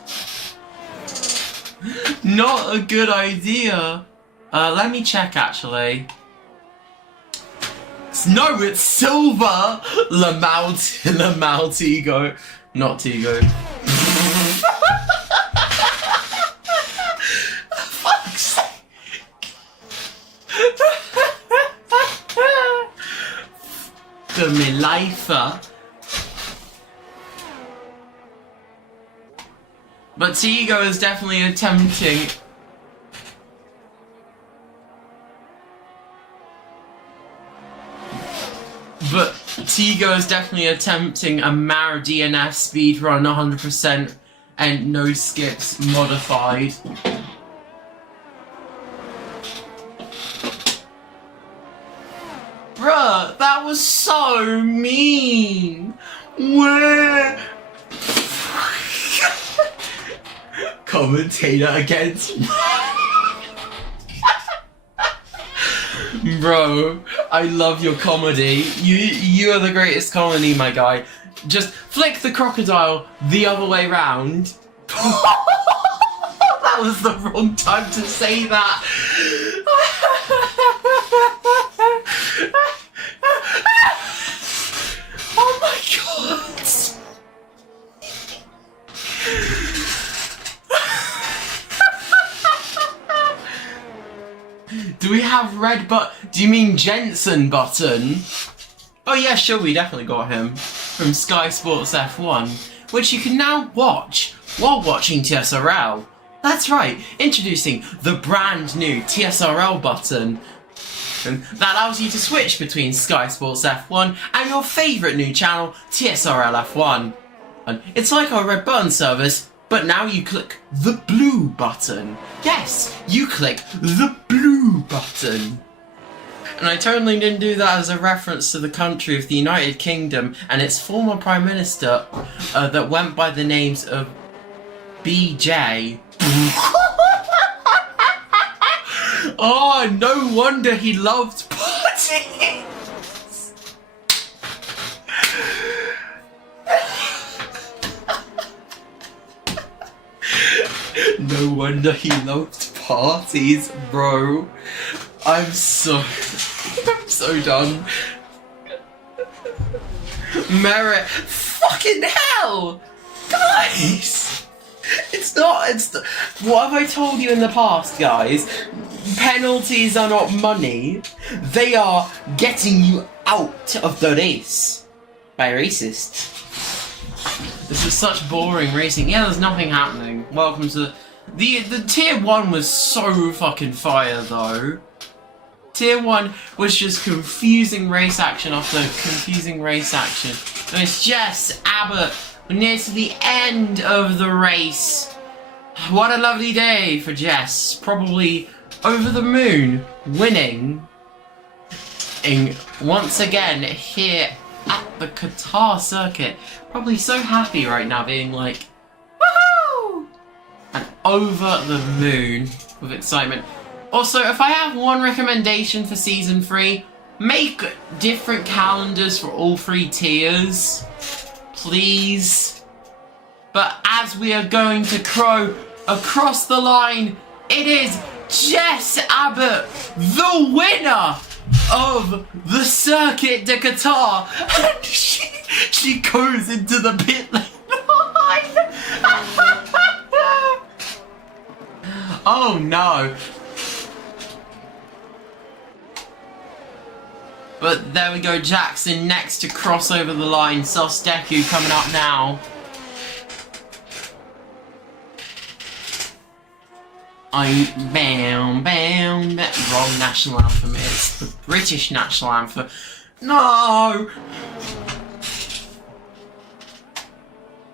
Not a good idea. Let me check, actually. No, it's Silver! Lamau Tigo. Not Tigo. Fuck's sake. For me life. But Tigo is definitely attempting. But Tigo is definitely attempting a Mara DNF speedrun 100% and no skips modified. Bruh, that was so mean! Where? Commentator against Bro, I love your comedy. You are the greatest comedy, my guy. Just flick the crocodile the other way round. That was the wrong time to say that. Oh my god! Do we have red do you mean Jensen button? Oh yeah, sure, we definitely got him. From Sky Sports F1, which you can now watch while watching TSRL. That's right, introducing the brand new TSRL button. And that allows you to switch between Sky Sports F1 and your favourite new channel, TSRL F1. And it's like our red button service, but now you click the blue button. Yes, you click the blue button. And I totally didn't do that as a reference to the country of the United Kingdom and its former Prime Minister that went by the names of BJ. Oh, no wonder he loved partying. No wonder he loved parties, bro. I'm so done. Merit, fucking hell, guys. What have I told you in the past, guys? Penalties are not money. They are getting you out of the race by racist. This is such boring racing. Yeah, there's nothing happening. Welcome to the tier 1 was so fucking fire though. Tier 1 was just confusing race action after confusing race action. And it's Jess Abbott near to the end of the race. What a lovely day for Jess. Probably over the moon, winning. And once again here at the Qatar circuit. Probably so happy right now, being like, woohoo! And over the moon with excitement. Also, if I have one recommendation for Season 3, make different calendars for all 3 tiers. Please. But as we are going to crow across the line, it is Jess Abbott, the winner of the Circuit de Qatar. And she goes into the pit lane. Oh no. But there we go, Jackson next to cross over the line. Sosteku coming up now. Bam, bam, wrong national anthem. It's the British national anthem. No!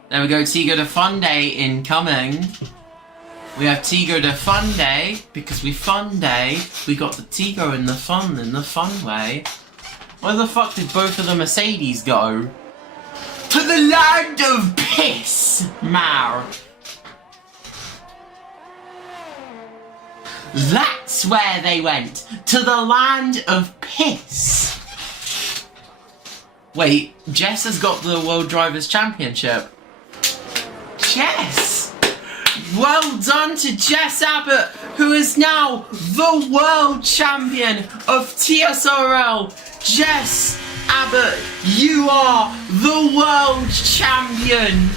There we go, Tigo de Funday incoming. We have Tigo de Funday, because we fun day. We got the Tigo in the fun way. Where the fuck did both of the Mercedes go? To the land of piss, Mar. That's where they went. To the land of piss. Wait, Jess has got the World Drivers' Championship. Jess! Well done to Jess Abbott, who is now the world champion of TSRL. Jess Abbott, you are the world champion.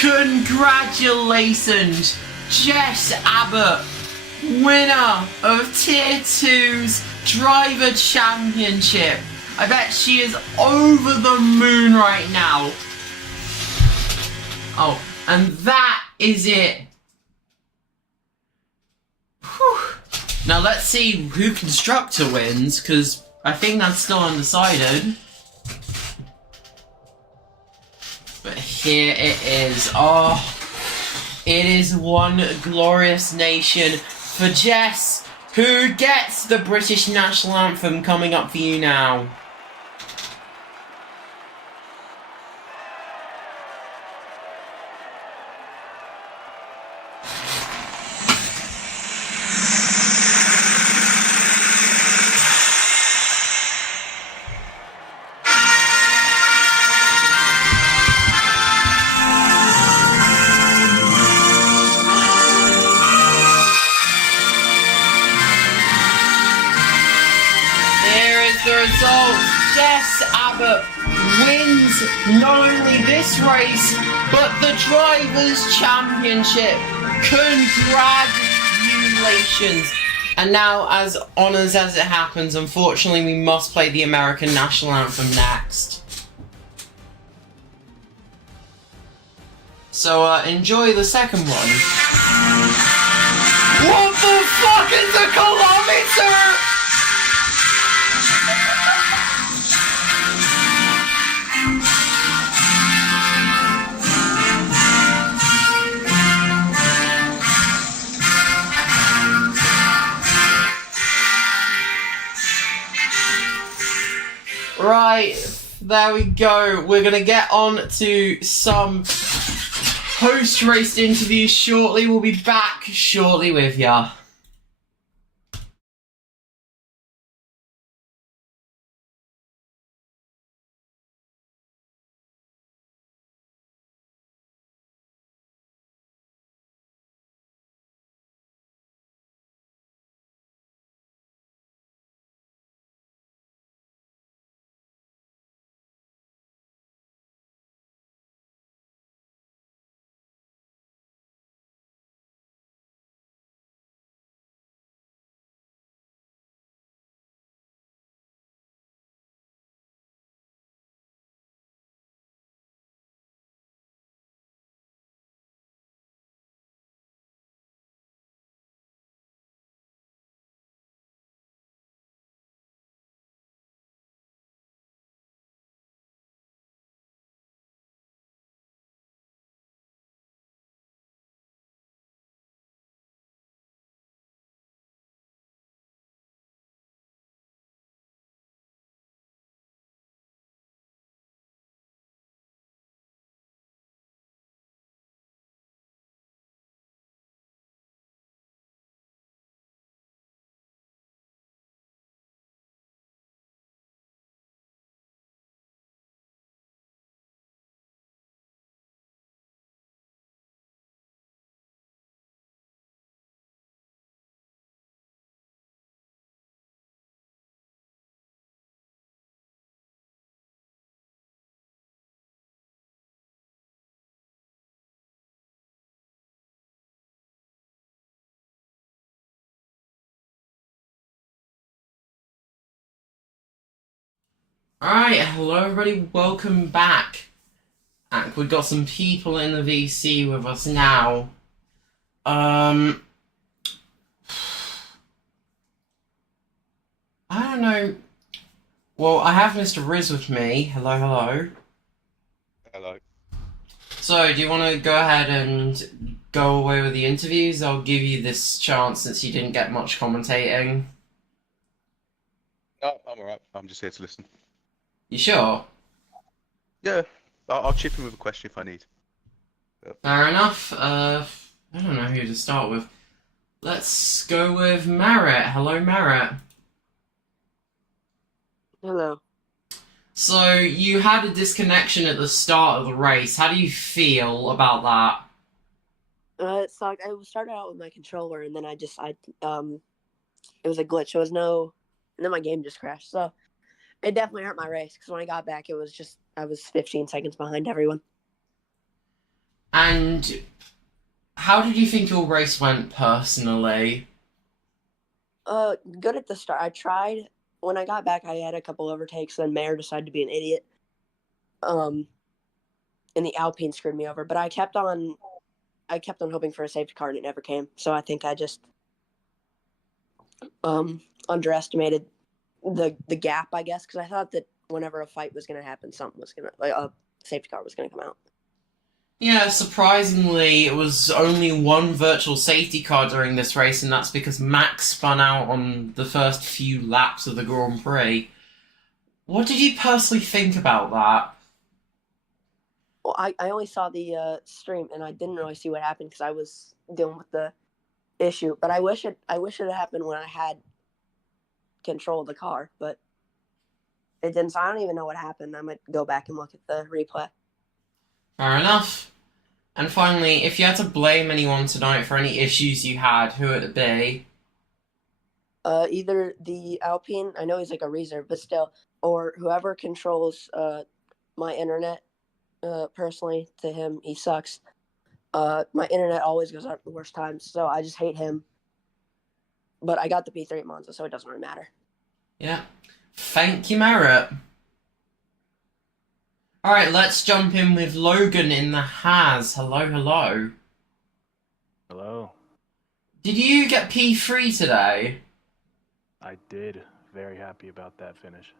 Congratulations, Jess Abbott, winner of Tier 2's Driver Championship. I bet she is over the moon right now. Oh, and that is it. Whew. Now let's see who Constructor wins, because I think that's still undecided. But here it is. Oh, it is one glorious nation for Jess, who gets the British National Anthem coming up for you now. The result, Jess Abbott wins not only this race, but the Drivers' Championship. Congratulations. And now, as honours as it happens, unfortunately we must play the American National Anthem next. So enjoy the second one. What the fuck is a kilometre? Right, There we go. We're going to get on to some post-race interviews shortly. We'll be back shortly with ya. Alright, hello everybody, welcome back. And we've got some people in the VC with us now. I don't know. Well, I have Mr. Riz with me. Hello, hello. Hello. So, do you want to go ahead and go away with the interviews? I'll give you this chance since you didn't get much commentating. No, I'm alright. I'm just here to listen. You sure? Yeah, I'll chip in with a question if I need. Fair enough. I don't know who to start with. Let's go with Merritt. Hello, Merritt. Hello. So, you had a disconnection at the start of the race. How do you feel about that? It sucked. I started out with my controller, and then it was a glitch. There was no, and then my game just crashed. So it definitely hurt my race because when I got back, I was 15 seconds behind everyone. And how did you think your race went personally? Good at the start. I tried. When I got back, I had a couple overtakes. Then Mayer decided to be an idiot. And the Alpine screwed me over. But I kept on hoping for a safety car, and it never came. So I think I just underestimated the gap, I guess, because I thought that whenever a fight was going to happen, a safety car was going to come out. Yeah, surprisingly, it was only one virtual safety car during this race, and that's because Max spun out on the first few laps of the Grand Prix. What did you personally think about that? Well, I only saw the stream, and I didn't really see what happened because I was dealing with the issue. But I wish it had happened when I had control of the car, but it didn't. So I don't even know what happened. I might go back and look at the replay. Fair enough. And finally, if you had to blame anyone tonight for any issues you had, who would it be? Either the Alpine, I know he's like a reserve, but still, or whoever controls my internet. Personally, to him, he sucks. My internet always goes out at the worst times, so I just hate him. But I got the P3 at Monza, so it doesn't really matter. Yeah. Thank you, Merritt. Alright, let's jump in with Logan in the Has. Hello, hello. Hello. Did you get P3 today? I did. Very happy about that finish.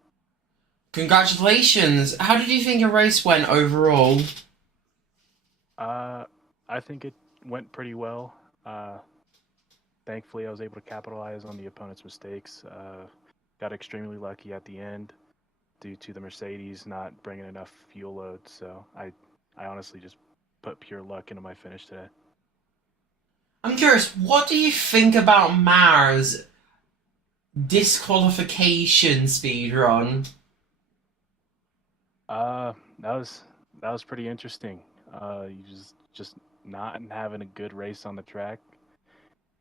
Congratulations. How did you think your race went overall? I think it went pretty well. Thankfully, I was able to capitalize on the opponent's mistakes. Got extremely lucky at the end. due to the Mercedes not bringing enough fuel load. So I honestly just put pure luck into my finish today. I'm curious, what do you think about Mara's disqualification speedrun? That was pretty interesting. You just not having a good race on the track,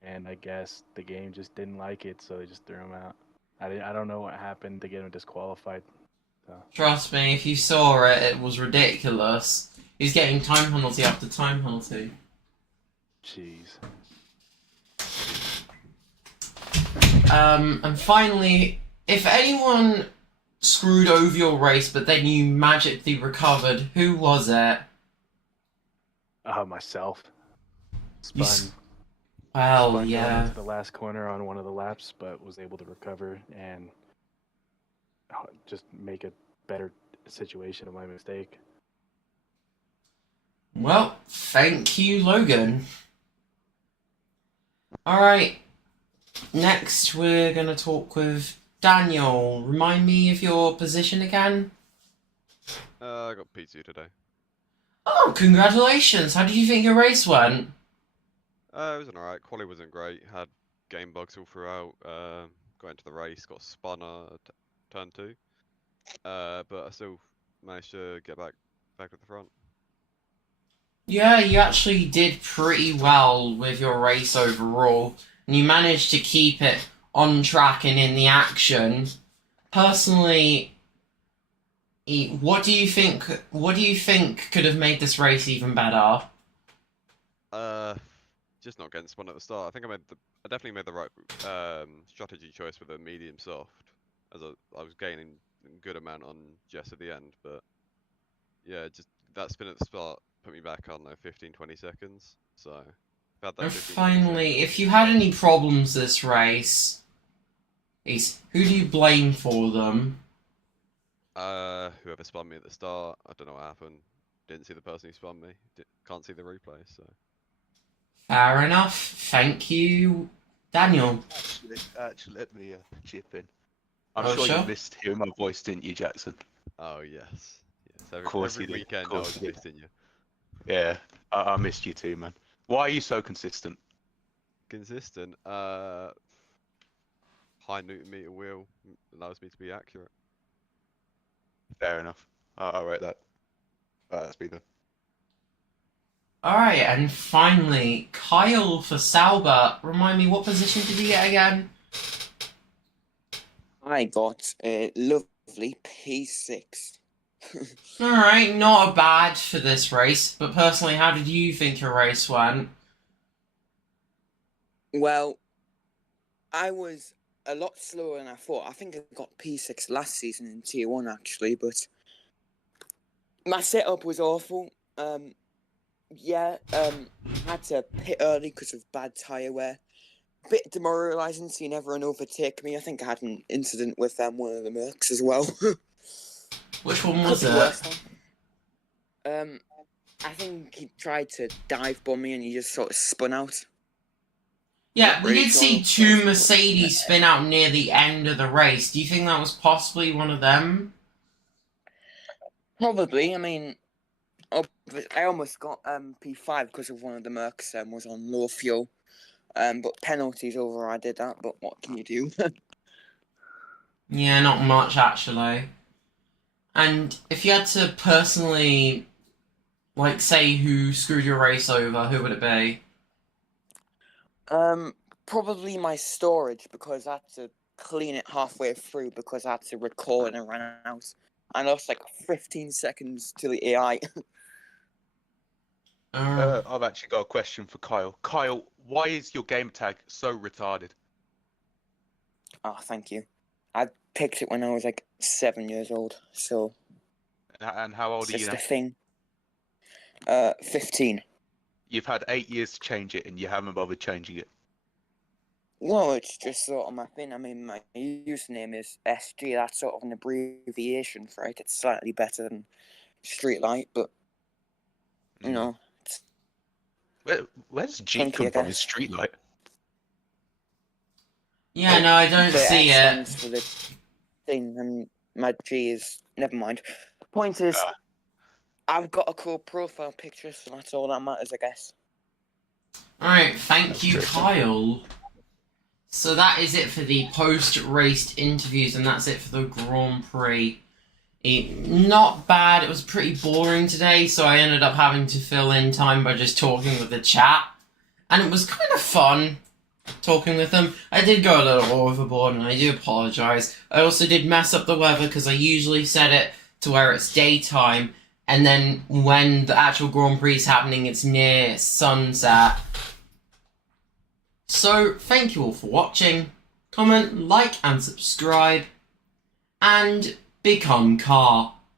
and I guess the game just didn't like it, so they just threw him out. I don't know what happened to get him disqualified. So. Trust me, if you saw it, it was ridiculous. He's getting time penalty after time penalty. Jeez. And finally, if anyone screwed over your race, but then you magically recovered, who was it? Myself. You Spun Well, going yeah. into the last corner on one of the laps, but was able to recover and just make a better situation of my mistake. Well, thank you, Logan. Alright, next we're gonna talk with Daniel. Remind me of your position again? I got P2 today. Oh, congratulations! How did you think your race went? It was alright. Quali wasn't great. Had game bugs all throughout. Got into the race, got spun turn 2. But I still managed to get back at the front. Yeah, you actually did pretty well with your race overall, and you managed to keep it on track and in the action. Personally, what do you think could have made this race even better? Just not getting spun at the start. I think I definitely made the right strategy choice with a medium soft, as I was gaining a good amount on Jess at the end. But yeah, just that spin at the start put me back on 15-20 seconds. So if I had that And 15, 20 finally, seconds, if you had any problems this race, who do you blame for them? whoever spun me at the start, I don't know what happened. Didn't see the person who spun me. Can't see the replay, so. Fair enough. Thank you, Daniel. Actually, let me chip in. I'm Oh, sure sure. you missed hearing my voice, didn't you, Jackson? Oh yes, yes. Course Every you did, weekend I course was you did. missing you. Yeah, I missed you too, man. Why are you so consistent? Consistent. High Newton meter wheel allows me to be accurate. Fair enough. I'll rate that. That's me then. Alright, and finally, Kyle for Sauber. Remind me, what position did you get again? I got a lovely P6. Alright, not bad for this race, but personally, how did you think your race went? Well, I was a lot slower than I thought. I think I got P6 last season in Tier 1, actually, but my setup was awful. I had to pit early because of bad tyre wear. Bit demoralising seeing everyone overtake me. I think I had an incident with one of the Mercs as well. Which one was Could be it? worse, though. I think he tried to dive bomb me and he just sort of spun out. Yeah, we Really did see sure. 2 Mercedes spin out near the end of the race. Do you think that was possibly one of them? Probably. I mean, I almost got P5 because of one of the Mercs was on low fuel. But penalties overrided that. But what can you do? Yeah, not much actually. And if you had to personally, like, say who screwed your race over, who would it be? Probably my storage because I had to clean it halfway through because I had to record and ran out. I lost like 15 seconds to the AI. I've actually got a question for Kyle. Kyle, why is your game tag so retarded? Oh, thank you. I picked it when I was like 7 years old, so And how old it's are you just now? a thing. 15. You've had 8 years to change it, and you haven't bothered changing it. Well, it's just sort of my thing. I mean, my username is SG. That's sort of an abbreviation for it. It's slightly better than Streetlight, but you know, it's Where's G funky, I come from? guess. Is Streetlight? Yeah, no, I don't the see S it. stands for the thing, and My G is never mind. Point is, I've got a cool profile picture, so that's all that matters, I guess. Alright, thank you, Kyle. So that is it for the post-race interviews, and that's it for the Grand Prix. Not bad, it was pretty boring today, so I ended up having to fill in time by just talking with the chat. And it was kind of fun talking with them. I did go a little overboard, and I do apologise. I also did mess up the weather, because I usually set it to where it's daytime, and then when the actual Grand Prix is happening, it's near sunset. So, thank you all for watching. Comment, like, and subscribe. And become car.